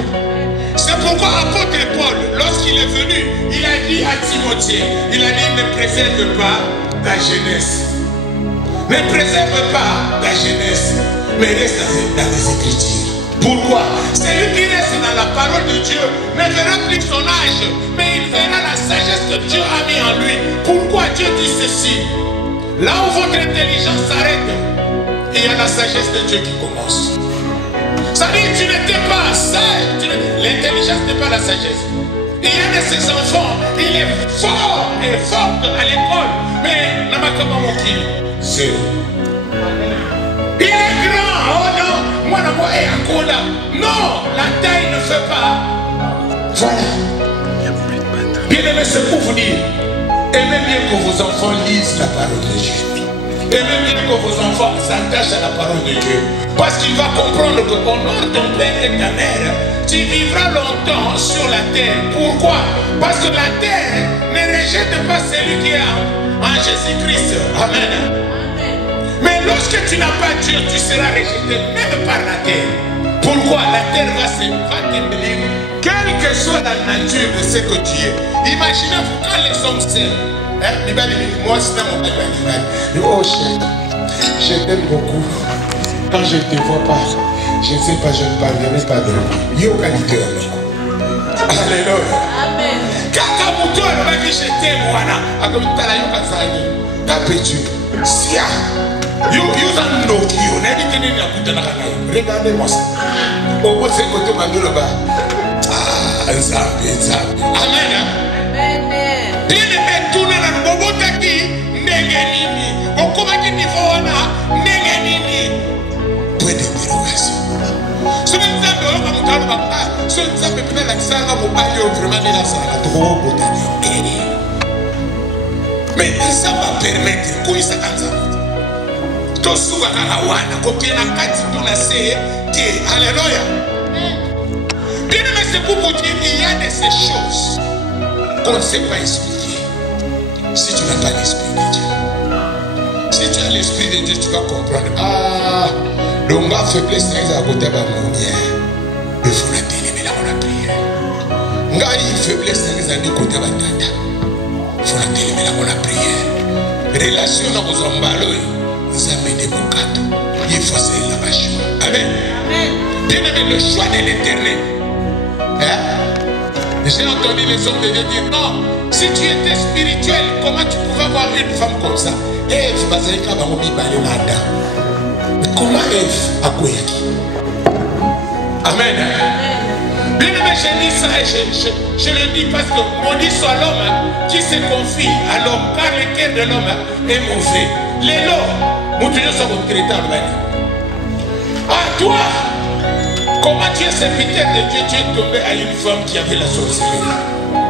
C'est pourquoi apôtre Paul, lorsqu'il est venu, il a dit à Timothée, il a dit ne préserve pas ta jeunesse. Ne préserve pas ta jeunesse, mais reste dans les Écritures. Pourquoi? Celui qui reste dans la parole de Dieu ne verra plus son âge, mais il verra la sagesse que Dieu a mis en lui. Pourquoi Dieu dit ceci? Là où votre intelligence s'arrête, il y a la sagesse de Dieu qui commence. Ça dit que tu n'étais pas sage. L'intelligence n'est pas la sagesse. Il y a de ses enfants, il est fort et forte à l'école, mais n'a pas comment moquer. Zéro. Il est grand, oh non, moi et Akola. Non, la taille ne fait pas. Voilà. Bien aimé, c'est pour vous dire, aimez bien que vos enfants lisent la parole de Dieu. Aimez bien que vos enfants s'attachent à la parole de Dieu. Parce qu'il va comprendre que au nom de ton père et ta mère, tu vivras longtemps sur la terre. Pourquoi? Parce que la terre ne rejette pas celui qui est en Jésus-Christ. Amen. Mais lorsque tu n'as pas Dieu, tu seras rejeté même par la terre. Pourquoi? La terre va t'embellir. Quelle que soit la nature de ce que tu es. Imaginez-vous quand les hommes s'aiment. Moi, c'est dans mon père. Oh, je t'aime beaucoup. Quand je ne te vois pas, je ne sais pas, je ne parlerai pas de lui. Yo, qualité. Alléluia. Amen. Quand tu as dit je t'aime, voilà. Comme tu as dit, Kapétu. Sia. Yo, regardez-moi ça. Au bout de ce côté, amen. Bien aimé, tout le monde a dit, néganini. Au comment tu dis, néganini. Point de dérogation. Ce n'est pas ce n'est pas la salle à mon bail, vraiment, la salle à trop botanique. Mais ça va permettre que ça tout souvent alléluia. Bien aimé, c'est pour vous dire qu'il y a de ces choses qu'on ne sait pas expliquer. Si tu n'as pas l'esprit de Dieu, si tu as l'esprit de Dieu, tu vas comprendre. Ah, donc ma faiblesse est à côté de mon bien. Il faut la téléviser, on a prié. Ngai faiblesse est à côté de ma tata. Il faut la téléviser, on a prié. Relation à vos emballons. Vous amenez mon cadeau. Il faut se la choix. Amen. Bien aimé, le choix de l'éternel. Hein? J'ai entendu les hommes de Dieu dire non. Si tu étais spirituel, comment tu pouvais avoir une femme comme ça? Ève, Bazalika, Baromi, Balénada. Mais comment Ève a Koyaki? Amen. Bien aimé, j'ai dit ça et je le dis parce que maudit soit l'homme qui se confie à l'homme, car le cœur de l'homme est mauvais. Les lots, mon Dieu, sont traité en vain. À toi, comment tu es serviteur de Dieu, tu es tombé à une femme qui avait la sorcellerie.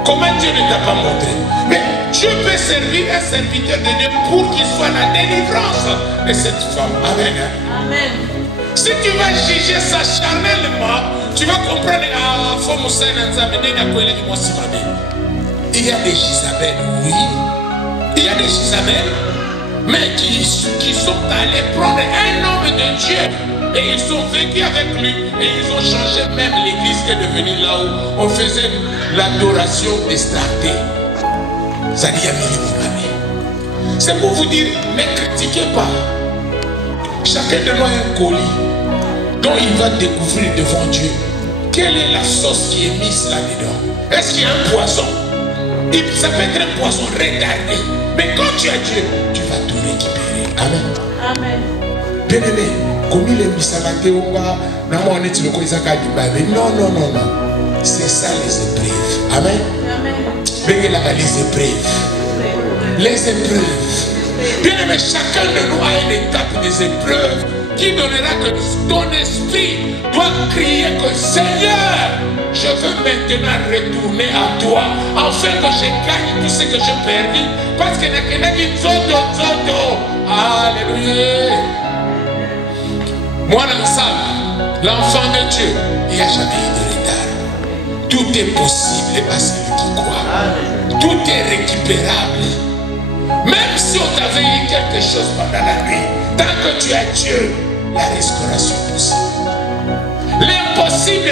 Comment Dieu ne t'a pas montré? Mais Dieu peut servir un serviteur de Dieu pour qu'il soit la délivrance de cette femme. Amen. Amen. Si tu vas juger ça charnellement, tu vas comprendre il y a des Isabelles, oui. Il y a des Isabelles, mais qui sont allés prendre un homme de Dieu et ils ont vécu avec lui et ils ont changé. Même l'église est devenue là où on faisait l'adoration des statues. Ça dit à minimum. C'est pour vous dire, ne critiquez pas. Chacun de nous a un colis dont il va découvrir devant Dieu quelle est la sauce qui est mise là-dedans. Est-ce qu'il y a un poison? Ça peut être un poison retardé. Mais quand tu as Dieu, tu vas tout récupérer. Amen. Amen. Bien aimé, comme il est mis à la théorie, non, non, non, non. C'est ça les épreuves. Amen. Amen. les épreuves. Les épreuves. Bien aimé, chacun de nous a une étape des épreuves qui donnera que ton esprit doit crier que Seigneur, je veux maintenant retourner à toi, afin que je gagne tout ce que j'ai perdu, parce que alléluia. Moi, l'enfant de Dieu, il n'y a jamais eu de retard. Tout est possible à celui qui croit. Tout est récupérable. Même si on t'avait eu quelque chose pendant la nuit, tant que tu as Dieu, la restauration est possible. L'impossible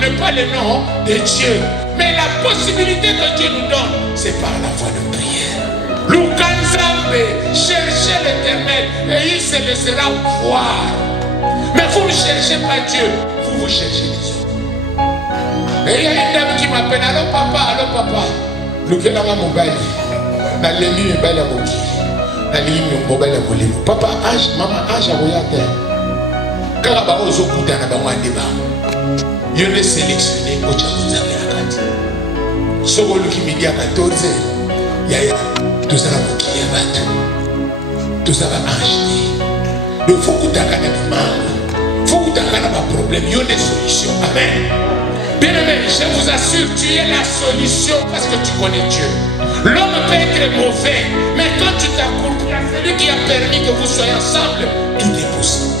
n'est pas le nom de Dieu, mais la possibilité que Dieu nous donne, c'est par la voie de prière. Lukanzambe, cherchez l'Éternel et il se laissera voir. Mais vous ne cherchez pas Dieu, vous cherchez les autres. Et il y a une dame qui m'appelle, allô papa, Lukelanga mobile. Na lemi mbala moki na limi mobile molimo papa âge maman âge aboya te kaka ba ozo kutana ba mwande ba yo ne sélectionné ko tshakuzanga yakati soko luki midi ya 14 yaya tozala moki ya bato tozala âge de fokutaka na bimango fokutaka na ba problème yo ne solution amen. Bien aimé, je vous assure, tu es la solution parce que tu connais Dieu. L'homme peut être mauvais, mais quand tu t'accomplis à celui qui a permis que vous soyez ensemble, tout est possible.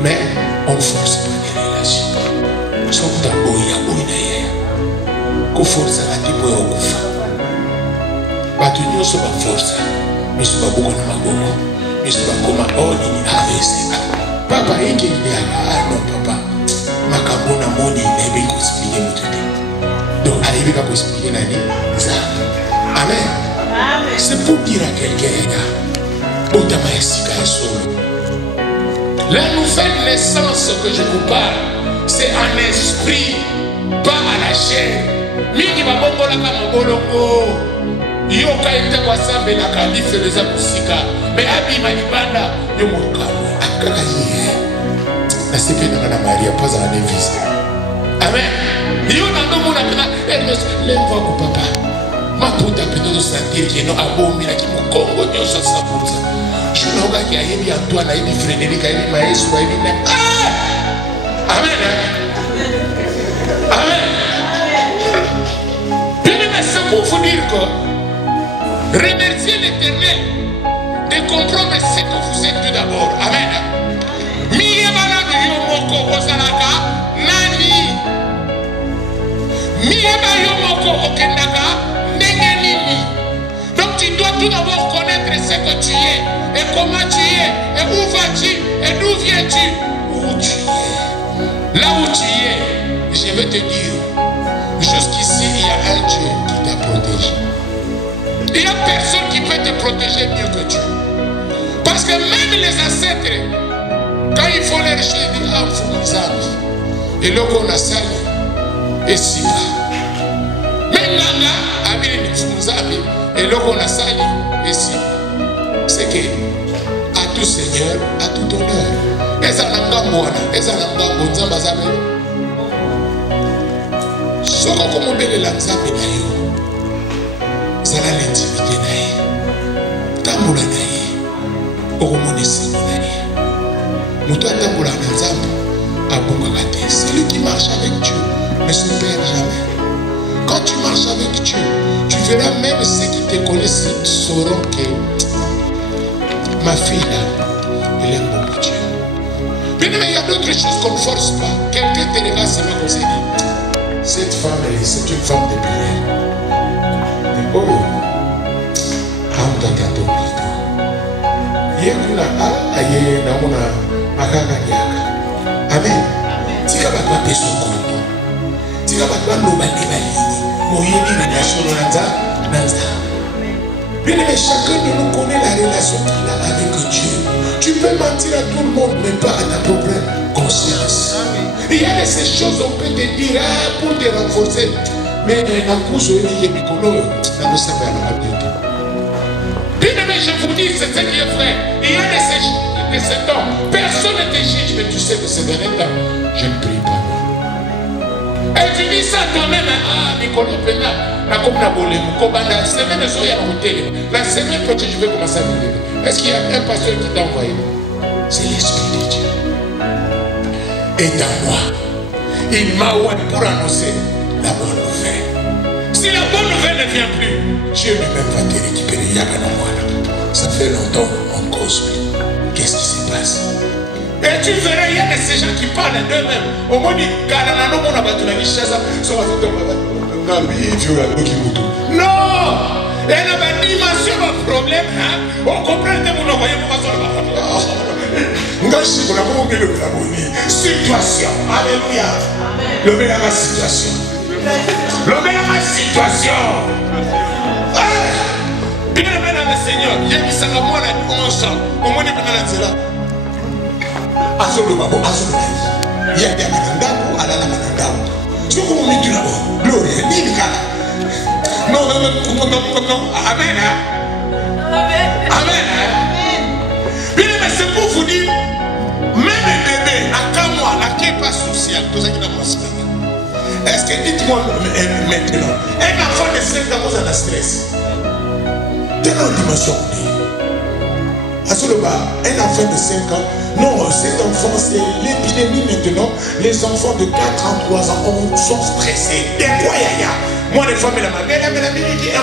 Mais on ne force pas les relations. Sauf d'abord, il y a une qu'on force à la déboire au coufa. Batunion se va forcer, mais ce n'est pas beaucoup de magogo, mais ce n'est pas comme un ordinaire AVC. Papa, il y a non, papa. Makabona moni nebe ko expliquer mutude. Donc arriver à expliquer nani ça. Amen. Amen. C'est pour dire à quelqu'un otama esika solo. La nouvelle naissance que je vous parle, c'est en esprit, pas à la chair. Mingi babongola kama bolongo. Yo kaita kwa sambe na kalife leza musika. Mais abima libanda yo mokamo akakaye. La CP n'a Maria pas à l'église. Amen. Il y a un homme qui a dit lève votre papa. Ma puta peut sentir qu'il y a un abomin qui me congo de sa sapuza. Je n'ai pas qui a dit Antoine, a dit Frédéric, a dit Maestro, a dit Amen. Amen. Bien aimé, c'est pour vous dire que remerciez l'Éternel de comprendre ce que vous êtes tout d'abord. Amen. Donc tu dois tout d'abord connaître ce que tu es et comment tu es et où vas-tu et d'où viens-tu. Où tu es. Là où tu es, je vais te dire, jusqu'ici il y a un Dieu qui t'a protégé. Il n'y a personne qui peut te protéger mieux que Dieu. Parce que même les ancêtres, quand il faut les rejeter, ils disent ah, et là qu'on a sali et si là. Mais là, et là qu'on a sali et si. C'est que à tout Seigneur, à tout honneur. Et ça n'a pas moi, et ça n'a pas bon ça basabe. Ce qu'on commande les lanzambe na yo. Ça la l'intimité na yo. Tambola na yo. Okomonisi na yo. Nous t'attendons dans Nzambe. Celui qui marche avec Dieu ne se perd jamais. Quand tu marches avec Dieu, tu verras même ceux qui te connaissent sauront que ma fille là, elle aime beaucoup Dieu. Mais il y a d'autres choses qu'on ne force pas. Quelqu'un te regarde seulement comme ça dit cette femme, c'est une femme de prière. Et oh, amen. Tika batwa peso kondo. Tika batwa loba nebalini. Moyeni relation nanza. Bien aimé, chacun de nous connaît la relation qu'il a avec Dieu. Tu peux mentir à tout le monde, mais pas à ta propre conscience. Il y a de ces choses on peut te dire pour te renforcer. Mais la couche est micolo, ça ne sert à rien. Bien aimé, je vous dis, c'est ce qui est vrai. Il y a de ces temps. Personne ne te juge, mais tu sais que ces derniers temps, je ne prie pas. Et tu dis ça toi-même, ah, Nicolas Pena, la coupe n'a pas la semaine, la semaine prochaine, je vais commencer à venir. Est-ce qu'il y a un pasteur qui t'a envoyé? C'est l'Esprit de Dieu. Et dans moi, il m'a oué pour annoncer la bonne nouvelle. Si la bonne nouvelle ne vient plus, Dieu lui-même va te récupérer. Ça fait longtemps on cause. Qu'est-ce qui se passe? Et tu verras, il y a de ces gens qui parlent d'eux-mêmes. Au moins, non! Il y a une dimension de problème. On comprend que vous n'envoyez pas situation. Alléluia. Le meilleur situation. Le meilleur situation. Bien aimé dans le Seigneur, il y a mis ça à moi la 11 ans. Au moins, il y a mis là. Azolo babo, azolo. Il y a des manandabu, ala la manandabu. Tu vois comment on dit là-bas? Gloria, dis non, amen. Amen. Bien aimé, c'est pour vous dire, même un bébé, à quand moi, la qui n'est pas sociale, tout ça qui n'a pas sociale. Est-ce que dites-moi maintenant, un enfant de 5 ans, vous avez stress? Quelle dimension? Un enfant de 5 ans, non, cet enfant, c'est l'épidémie maintenant. Les enfants de 4 ans, 3 ans sont stressés. De quoi yaya? Moi, les femmes, elle a un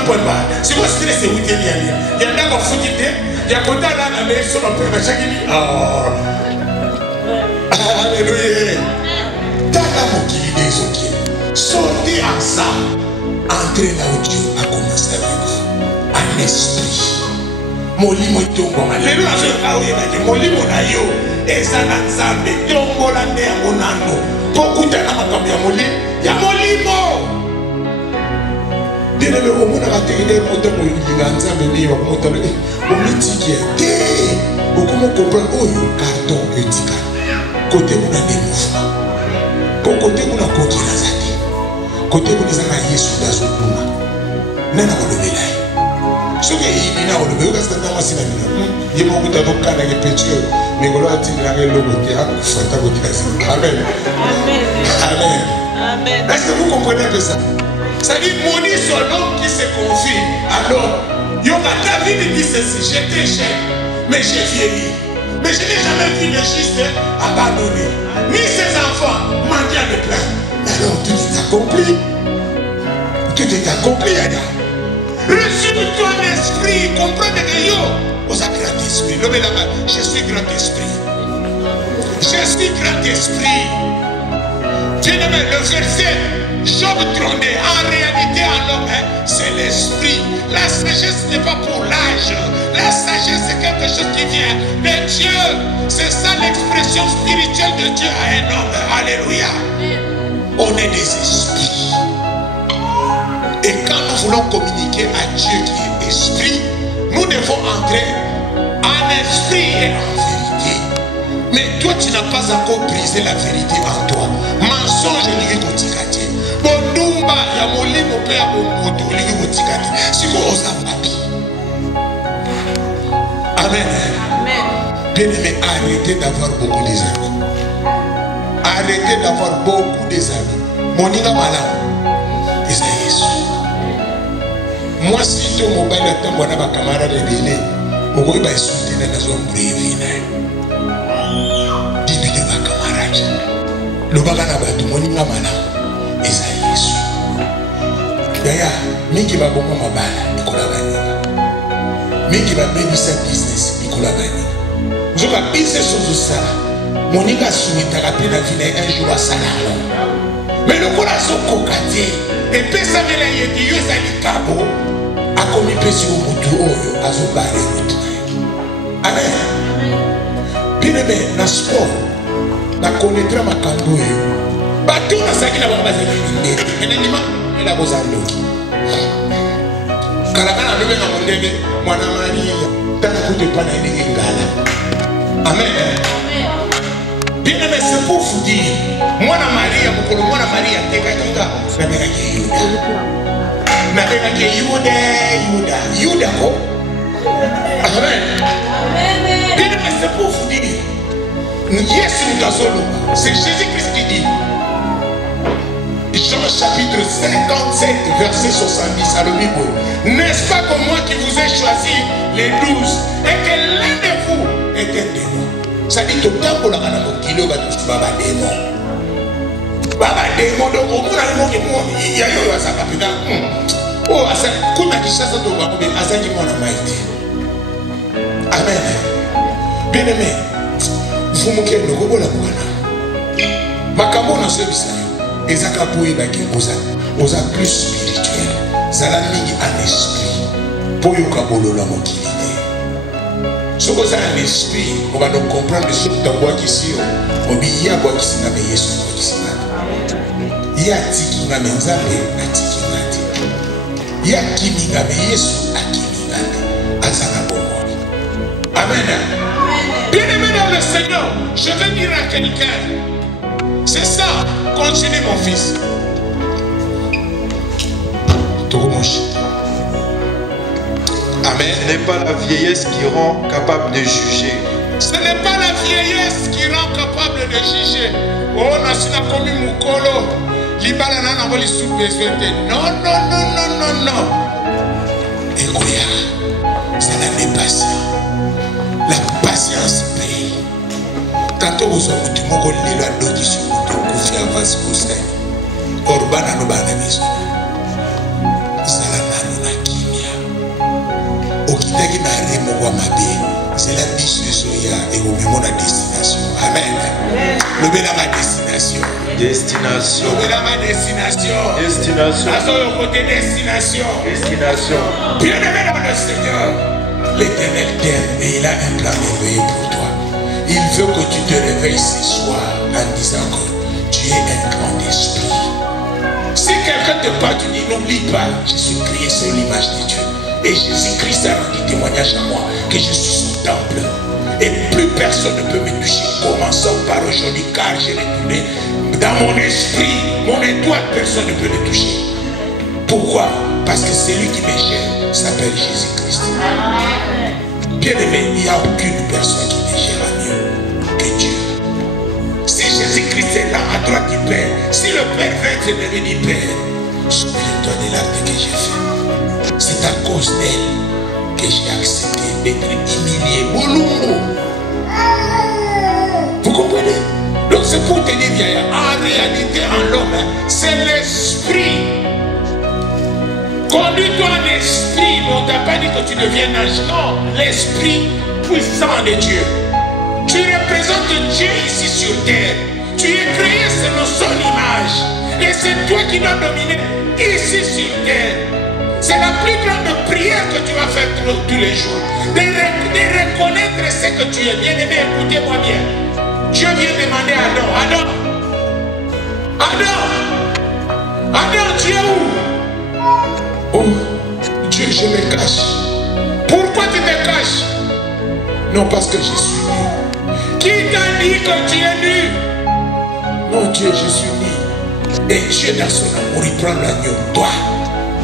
point de barre. Si vous stressez, vous êtes lié. Il y a un homme qui dit, il y a un côté là, la maison, on peut faire chaque nuit. Alléluia. Dans la mobilité des autres, sortez ensemble. Entrez là où Dieu a commencé avec vous. Un esprit. Molimo tongoma lelo azokawe na molimo na yo ezana nzambe tongola nde ya monano pokuta na makambo ya molimo dene le omona batekele moto molinga nzambe ni wa moto le omitiki te bokomo comprendre oyo carton etika côté mona ne mouvement pour côté mona kokila zaki côté mona zaka Yesu dazo kuma nana kolobela ce que il n'a pas le béo, c'est un massin. Il y a beaucoup de cas de pétrole, mais on a dit qu'il y a un logo qui a fait Amen. Amen. Amen. Est-ce que vous comprenez que ça? Ça dit, maudit son homme qui se confie. Alors, David dit ceci, j'étais jeune, mais j'ai vieilli. Mais je n'ai jamais vu le juste abandonné, ni ses enfants mendiant de plein. Alors, tout est accompli. Tout est accompli, Adam. Reçu-toi l'esprit, comprenez que yo, vous avez grand esprit. Je suis grand esprit. Je suis grand esprit. Bien-aimé, le verset, Job trôné, en réalité, en homme, c'est l'esprit. La sagesse n'est pas pour l'âge. La sagesse, c'est quelque chose qui vient de Dieu. C'est ça l'expression spirituelle de Dieu à un homme. Alléluia. On est des esprits. Et quand nous voulons communiquer à Dieu qui est esprit, nous devons entrer en esprit et en vérité. Mais toi, tu n'as pas encore brisé la vérité en toi. Mensonge lié au tigati. Bondumba ya molimo pe ya bomoto lié au tigati. Si vous osez papi. Amen. Amen. Bien aimé, arrêtez d'avoir beaucoup des amis. Arrêtez d'avoir beaucoup des amis. Moninga malade. Moi, si tu m'as dit que tu as un camarade de Bénin, tu vas insulter dans la zone brève. Dis-lui de ma camarade. Le bagana va te montrer ma main. Et ça y est. Yaya, Miki va beaucoup ma balle, Nicolas Bani. Miki va baby sa business, Nicolas Bani. Je vais business sur ça. Mon nigga soumet à la peine à venir un jour à Salalo. Mais le corazon cocaté. Et puis ça me l'a dit, yo zali kabo. A commis pesi au mutu oyo azobare route. Amen. Bien aimé, na sport, na connaître ma kando yo. Bato na saki na bamba zali ndé. Enanima, ela bozando. Kalakana bebe na mondebe, mwana Maria, tana kute pana ndenge ngala. Amen. Bien aimé, c'est pour vous dire, mwana Maria, mukolo mwana Maria teka kinga, na bega Yuda. Yuda ko. Amen. Bien aimé, c'est pour vous dire. Yes, c'est Jésus-Christ qui dit. Jean chapitre 57, verset 70 à l'Obibo. N'est-ce pas que moi qui vous ai choisi les 12 et que l'un de vous est un démon? Ça dit que tant qu'on a un kilo, va tous baba démon. Baba démon, donc au moins il y a eu ça capita. Oh, ça quand tu cherches ton baba, mais à ça qui m'en a maïté. Amen. Bien aimé, vous me quitez le robot la boana. Makambo na service. Ezaka poyeba ke oza plus spirituel. Zala mingi en esprit. Poyoka bolola mokili te. Soki oza en esprit, on va donc comprendre que soki tabwakisi yo, obi ya bwakisi na me Yesu bwakisi na. Ya tiki na me Nzambe atiki na te. Ya kimi na me Yesu akimi na te. Azaka bomoi. Amen. Bien-aimé dans le Seigneur, je veux dire à quelqu'un, c'est ça, continue mon fils. Amen. Ce n'est pas la vieillesse qui rend capable de juger. Ce n'est pas la vieillesse qui rend capable de juger. Oh, nasina komi mukolo. Libala nana voli sous-besoin. Non, non, non, non, non, non. Écoute, ça n'est pas ça. La patience paye. Tantôt vous avez dit, mon collègue l'a donné sur le dos, vous faites avance pour ça. Orbana no bana maison. Salana no na kimia. Okitaki na remo wa mabe. C'est la biche soya et au même la destination. Amen. Le bel à ma destination. Destination. Le bel à ma destination. Destination. À son côté destination. Destination. Bien-aimé dans le Seigneur, l'Éternel t'aime et il a un plan merveilleux pour toi. Il veut que tu te réveilles ce soir en disant que tu es un grand esprit. Si quelqu'un te parle, tu dis n'oublie pas, je suis créé sur l'image de Dieu. Et Jésus-Christ a rendu témoignage à moi que je suis son temple. Et plus personne ne peut me toucher. Commençons par aujourd'hui, car j'ai retourné dans mon esprit, mon étoile, personne ne peut le toucher. Pourquoi? Parce que celui qui me gère s'appelle Jésus-Christ. Bien-aimé, il n'y a aucune personne qui te gère mieux que Dieu. Si Jésus-Christ est là à droite du Père, si le Père veut te devenir Père, souviens-toi de l'acte que j'ai fait. C'est à cause d'elle que j'ai accepté d'être humilié. Vous comprenez? Donc c'est pour te dire, en réalité, en l'homme, c'est l'esprit. Conduis-toi en esprit, mais on ne t'a pas dit que tu deviens ange. Non, l'esprit puissant de Dieu. Tu représentes Dieu ici sur terre. Tu es créé selon son image. Et c'est toi qui dois dominer ici sur terre. C'est la plus grande prière que tu vas faire tous les jours. De reconnaître ce que tu es. Bien aimé, écoutez-moi bien. Dieu vient demander à Adam. Adam, tu es où? Oh, Dieu, je me cache. Pourquoi tu te caches? Non, parce que je suis nu. Qui t'a dit que tu es nu? Non, Dieu, je suis nu. Et Dieu, dans son amour, il prend l'agneau. Toi,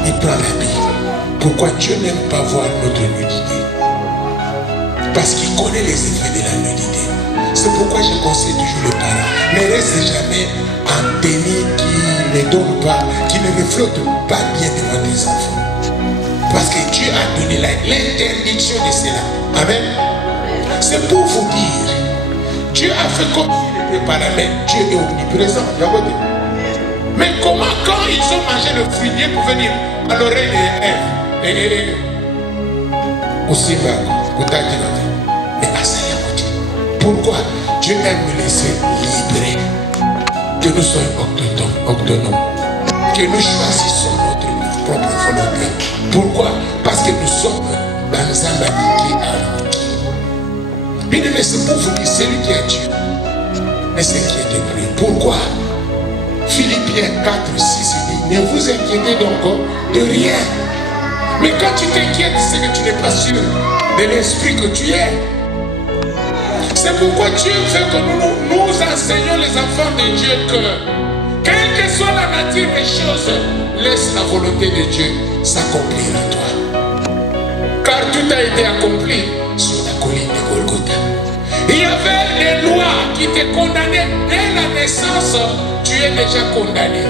il prend la Bible. Pourquoi Dieu n'aime pas voir notre nudité? Parce qu'il connaît les effets de la nudité. C'est pourquoi je conseille toujours les parents. Ne reste jamais en tenue qui ne donne pas, qui ne reflète pas bien devant tes enfants. Parce que Dieu a donné l'interdiction de cela. Amen. C'est pour vous dire, Dieu a fait comme s'il n'était pas là, mais Dieu est omniprésent. Mais comment quand ils ont mangé le fruit, Dieu pouvait venir à l'oreille d'Ève et aussi mais à ça, pourquoi Dieu aime nous laisser libres, que nous soyons autonomes, que nous choisissons notre propre volonté. Pourquoi? Parce que nous sommes dans un maniqué à nous. Bien aimé, c'est pour vous dire, celui qui est Dieu ne s'inquiète plus. Pourquoi? Philippiens 4, 6 dit, ne vous inquiétez donc de rien. Mais quand tu t'inquiètes, c'est que tu n'es pas sûr de l'esprit que tu es. C'est pourquoi Dieu veut que nous enseignons les enfants de Dieu que, quelle que soit la nature des choses, laisse la volonté de Dieu s'accomplir en toi. Car tout a été accompli sur la colline de Golgotha. Il y avait les lois qui te condamnaient dès la naissance, tu es déjà condamné.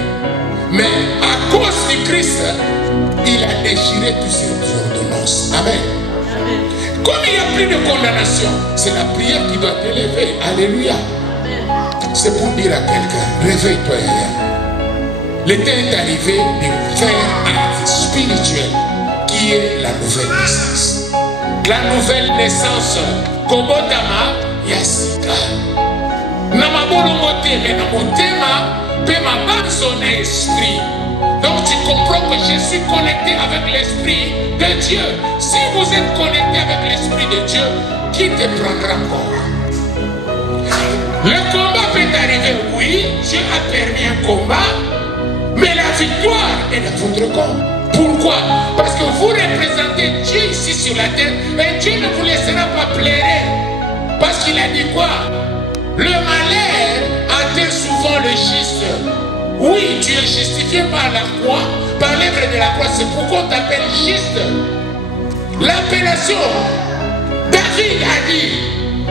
Christ, il a déchiré toutes ces ordonnances. Amen. Comme il n'y a plus de condamnation, c'est la prière qui doit t'élever. Alléluia. C'est pour dire à quelqu'un, réveille-toi. Le temps est arrivé de faire un acte spirituel qui est la nouvelle naissance. La nouvelle naissance, Kobotama Yasika. Namabolo motema, namotema, pe ma son esprit. Donc tu comprends que je suis connecté avec l'esprit de Dieu. Si vous êtes connecté avec l'esprit de Dieu, qui te prendra encore? Le combat peut arriver, oui, Dieu a permis un combat, mais la victoire est de votre camp. Pourquoi? Parce que vous représentez Dieu ici sur la terre et Dieu ne vous laissera pas pleurer. Parce qu'il a dit quoi? Le malheur atteint souvent le juste. Oui, tu es justifié par la croix, par l'œuvre de la croix. C'est pourquoi on t'appelle juste. L'appellation, David a dit,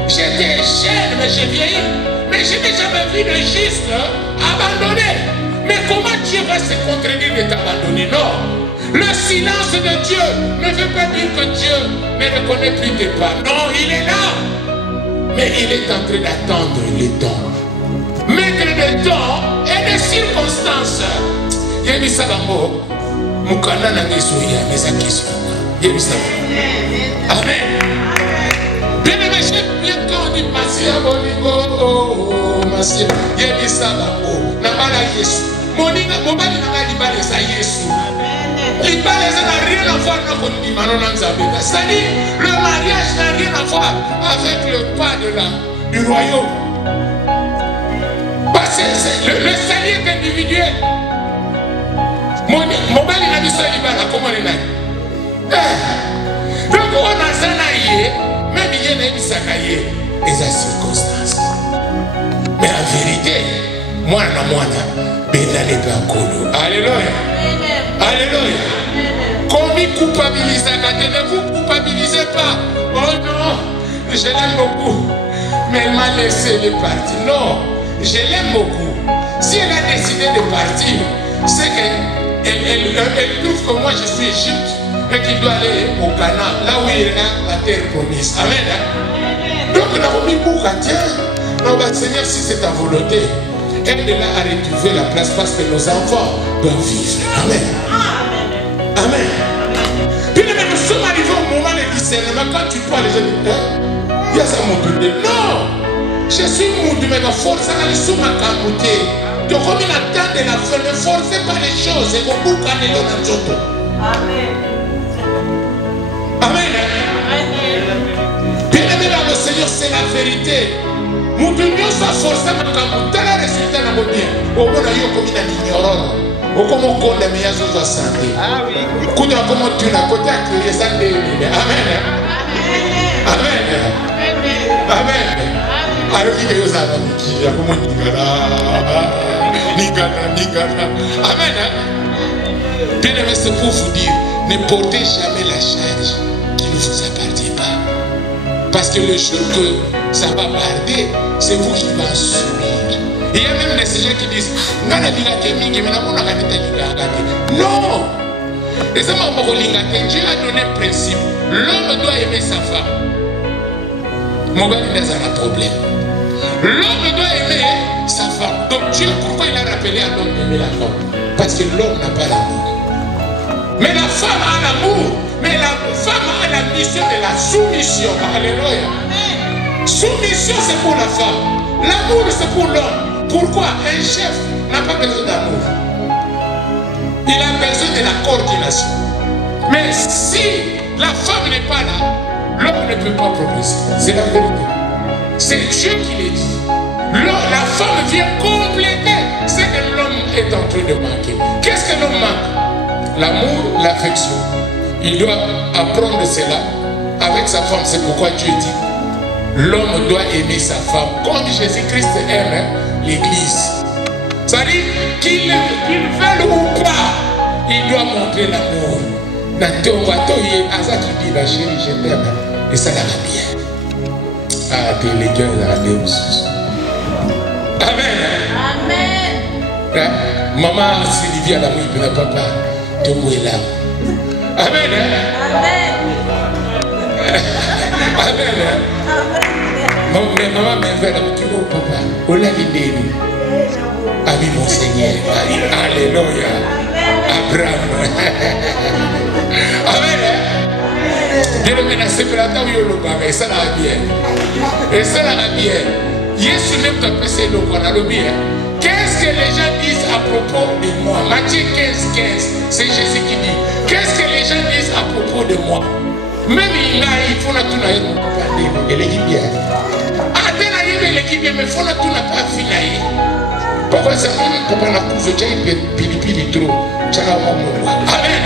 j'étais jeune mais j'ai vieilli, mais je n'ai jamais vu le juste abandonné. Mais comment Dieu va se contredire de t'abandonner? Non. Le silence de Dieu ne veut pas dire que Dieu ne reconnaît plus tes pas. Non, il est là. Mais il est en train d'attendre le temps. Maître de temps et de circonstances. Yebisabamo, Mukana Nangesoya, Mesakisona. Yebisabamo. Amen. Bien aimé, j'aime bien quand on dit Masia Bolingo, Masia. Yebisabamo, Namala Yesu. Moninga, Mobali Nanga Libale Sa Yesu. Libale Ça n'a rien à voir avec le mariage. C'est-à-dire, le mariage n'a rien à voir avec le pas du royaume. Parce que le salut est individuel. Mobali n'a dit ça, comment il est. Donc, on a ça, même il y a des sakaye, et sa circonstance. Mais en vérité, moi, Bédalé Bakolo. Alléluia. Alléluia. Comme il culpabilise, ne vous culpabilisez pas. Oh non, je l'aime beaucoup. Mais elle m'a laissé les partir. Non, je l'aime beaucoup. Si elle a décidé de partir, c'est qu'elle trouve que moi je suis Égypte et qu'il doit aller au Canaan, là où il a la terre promise. Amen. Donc nous avons mis beaucoup à Dieu. Non, Seigneur, si c'est ta volonté, aide-la à retrouver la place parce que nos enfants doivent vivre. Amen. Amen. Puis nous sommes arrivés au moment de discernement. Quand tu parles, les gens disent, il y a ça mon Dieu. Non, je suis mon Dieu, mais ma force, elle est sous ma camouté. Donc comme il attend de la fin, ne forcez pas les choses. Et vous bouclez les gens dans le dos. Amen. Amen. Bien aimé dans le Seigneur, c'est la vérité. Nous devons s'afforcer à tel résultat dans le bien. Au moins, il y a comme une ignorance. Au comment on connaît mes choses à santé. Comment tu n'as pas créé ça. Amen. Amen. Amen. Alors, il y a ça. Amen. Bien aimé, c'est pour vous dire, ne portez jamais la charge qui ne vous appartient pas. Parce que le jour que ça va partir, c'est vous qui va subir. Il y a même des gens qui disent non. Dieu a donné un principe. L'homme doit aimer sa femme. Mon gars, il a un problème. L'homme doit aimer sa femme. Donc Dieu, pourquoi il a rappelé à l'homme d'aimer la femme? Parce que l'homme n'a pas l'amour. Mais la femme a l'amour. Mais la femme a la mission de la soumission. Alléluia. Soumission, c'est pour la femme. L'amour, c'est pour l'homme. Pourquoi? Un chef n'a pas besoin d'amour. Il a besoin de la coordination. Mais si la femme n'est pas là, l'homme ne peut pas progresser. C'est la vérité. C'est Dieu qui l'a dit. La femme vient compléter ce que l'homme est en train de manquer. Qu'est-ce que l'homme manque? L'amour, l'affection. Il doit apprendre cela avec sa femme. C'est pourquoi Dieu dit l'homme doit aimer sa femme comme Jésus-Christ aime l'Église. C'est-à-dire qu'il veuille ou pas, il doit montrer l'amour. Dans ton bateau, il y a ça qui dit la chérie, je t'aime. Et ça va bien. Ah, t'es les gars, là, Amen. Amen. Maman Sylvia, la mouille, papa. Tobwela. Amen. Amen. Maman me fait la petite papa. Ola l'idée. Ami mon Seigneur. Alléluia. Abraham. Amen. Dieu le menace pour la taille au loba, mais ça l'a bien. Et ça l'a bien. Jésus même t'a passé le corps à l'objet. Qu'est-ce que les gens disent à propos de moi? Matthieu 15, c'est Jésus qui dit. Qu'est-ce que les gens disent à propos de moi? Même il faut la tourner mon papa, et l'équipe bien. Ah, l'équipe bien, mais il faut la tourner pas finir. Pourquoi ça fait papa la couche de Dieu, pili trop. Amen.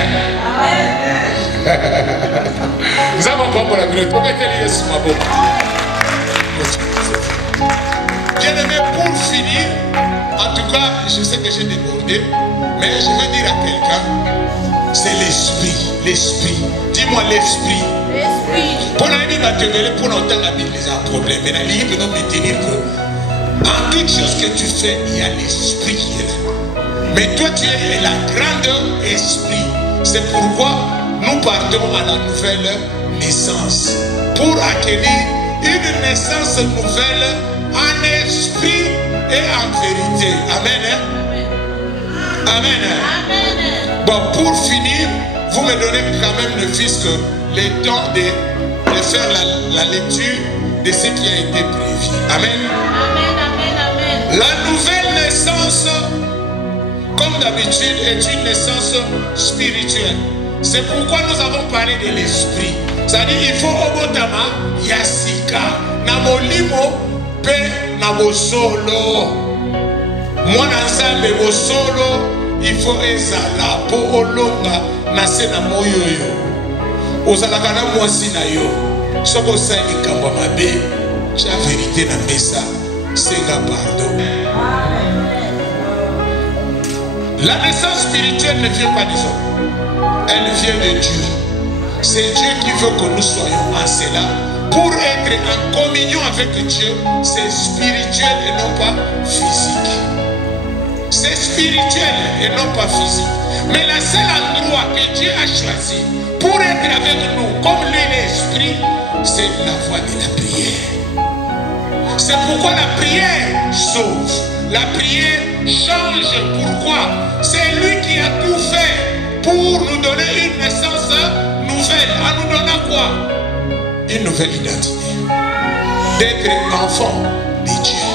Nous avons pas pour la minute. Pourquoi tu es sur ma bouche? Bien aimé, pour finir, en tout cas, je sais que j'ai débordé, mais je vais dire à quelqu'un, c'est l'esprit. L'esprit. Dis-moi l'esprit. L'esprit. Pour la Bible, pour longtemps, la Bible a un problème. Mais la Bible peut nous maintenir que, en toute chose que tu fais, il y a l'esprit qui est là. Mais toi, tu es la grandeur esprit. C'est pourquoi nous partons à la nouvelle naissance. Pour acquérir une naissance nouvelle en esprit et en vérité. Amen. Amen. Amen. Bon, pour finir, vous me donnez quand même le fisc le temps de faire la lecture de ce qui a été prévu. Amen. Amen, amen, amen. La nouvelle naissance, comme d'habitude, est une naissance spirituelle. C'est pourquoi nous avons parlé de l'esprit. C'est-à-dire il faut obotama yasika na molimo pe na bosolo. Moi nzambe bosolo il faut ezala po olonga na se na moyo yo. Ozalaka na mwasi na yo. Soko sali kamba mabe, la vérité na mesa, senga pardon. La naissance spirituelle ne vient pas des hommes. Elle vient de Dieu. C'est Dieu qui veut que nous soyons en cela. Pour être en communion avec Dieu, c'est spirituel et non pas physique. C'est spirituel et non pas physique. Mais le seul endroit que Dieu a choisi pour être avec nous, comme lui l'esprit, c'est la voie de la prière. C'est pourquoi la prière sauve. La prière change. Pourquoi? C'est lui qui a tout fait pour nous donner une naissance nouvelle. En nous donnant quoi? Une nouvelle identité. D'être enfant de Dieu.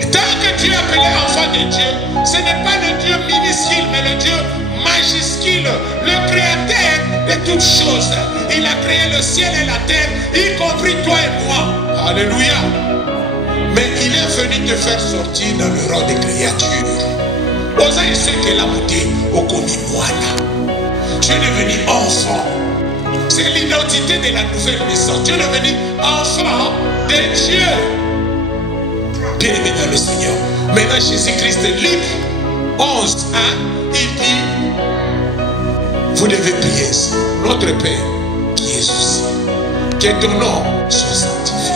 Et tant que Dieu est appelé enfant de Dieu, ce n'est pas le Dieu minuscule, mais le Dieu majuscule, le créateur de toutes choses. Il a créé le ciel et la terre, y compris toi et moi. Alléluia. Mais il est venu te faire sortir dans le rang des créatures. Osez ce que la beauté au commis moine. Tu es devenu enfant. C'est l'identité de la nouvelle naissance. Tu es devenu enfant de Dieu. Bien-aimé dans le Seigneur. Maintenant Jésus-Christ est libre. 11, il dit, vous devez prier notre Père qui est aux cieux. Que ton nom soit sanctifié.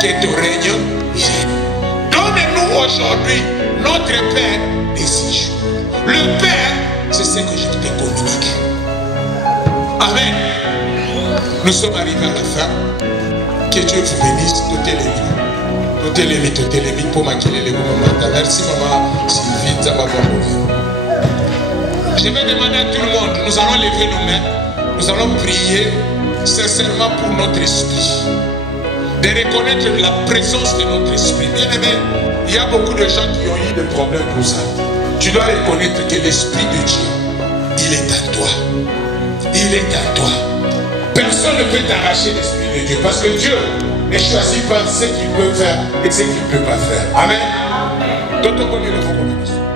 Que ton règne vienne. Donne-nous aujourd'hui notre Père des 6 jours. Le Père, c'est ce que je te communique. Amen. Nous sommes arrivés à la fin. Que Dieu vous bénisse. Totelemi pour maquiller les moments. Merci maman Sylvie. Je vais demander à tout le monde. Nous allons lever nos mains. Nous allons prier sincèrement pour notre esprit. De reconnaître la présence de notre esprit. Bien aimé, il y a beaucoup de gens qui ont eu des problèmes pour ça. Tu dois reconnaître que l'esprit de Dieu, il est à toi. Il est à toi. Personne ne peut t'arracher l'esprit de Dieu. Parce que Dieu ne choisit pas ce qu'il peut faire et ce qu'il ne peut pas faire. Amen. Amen.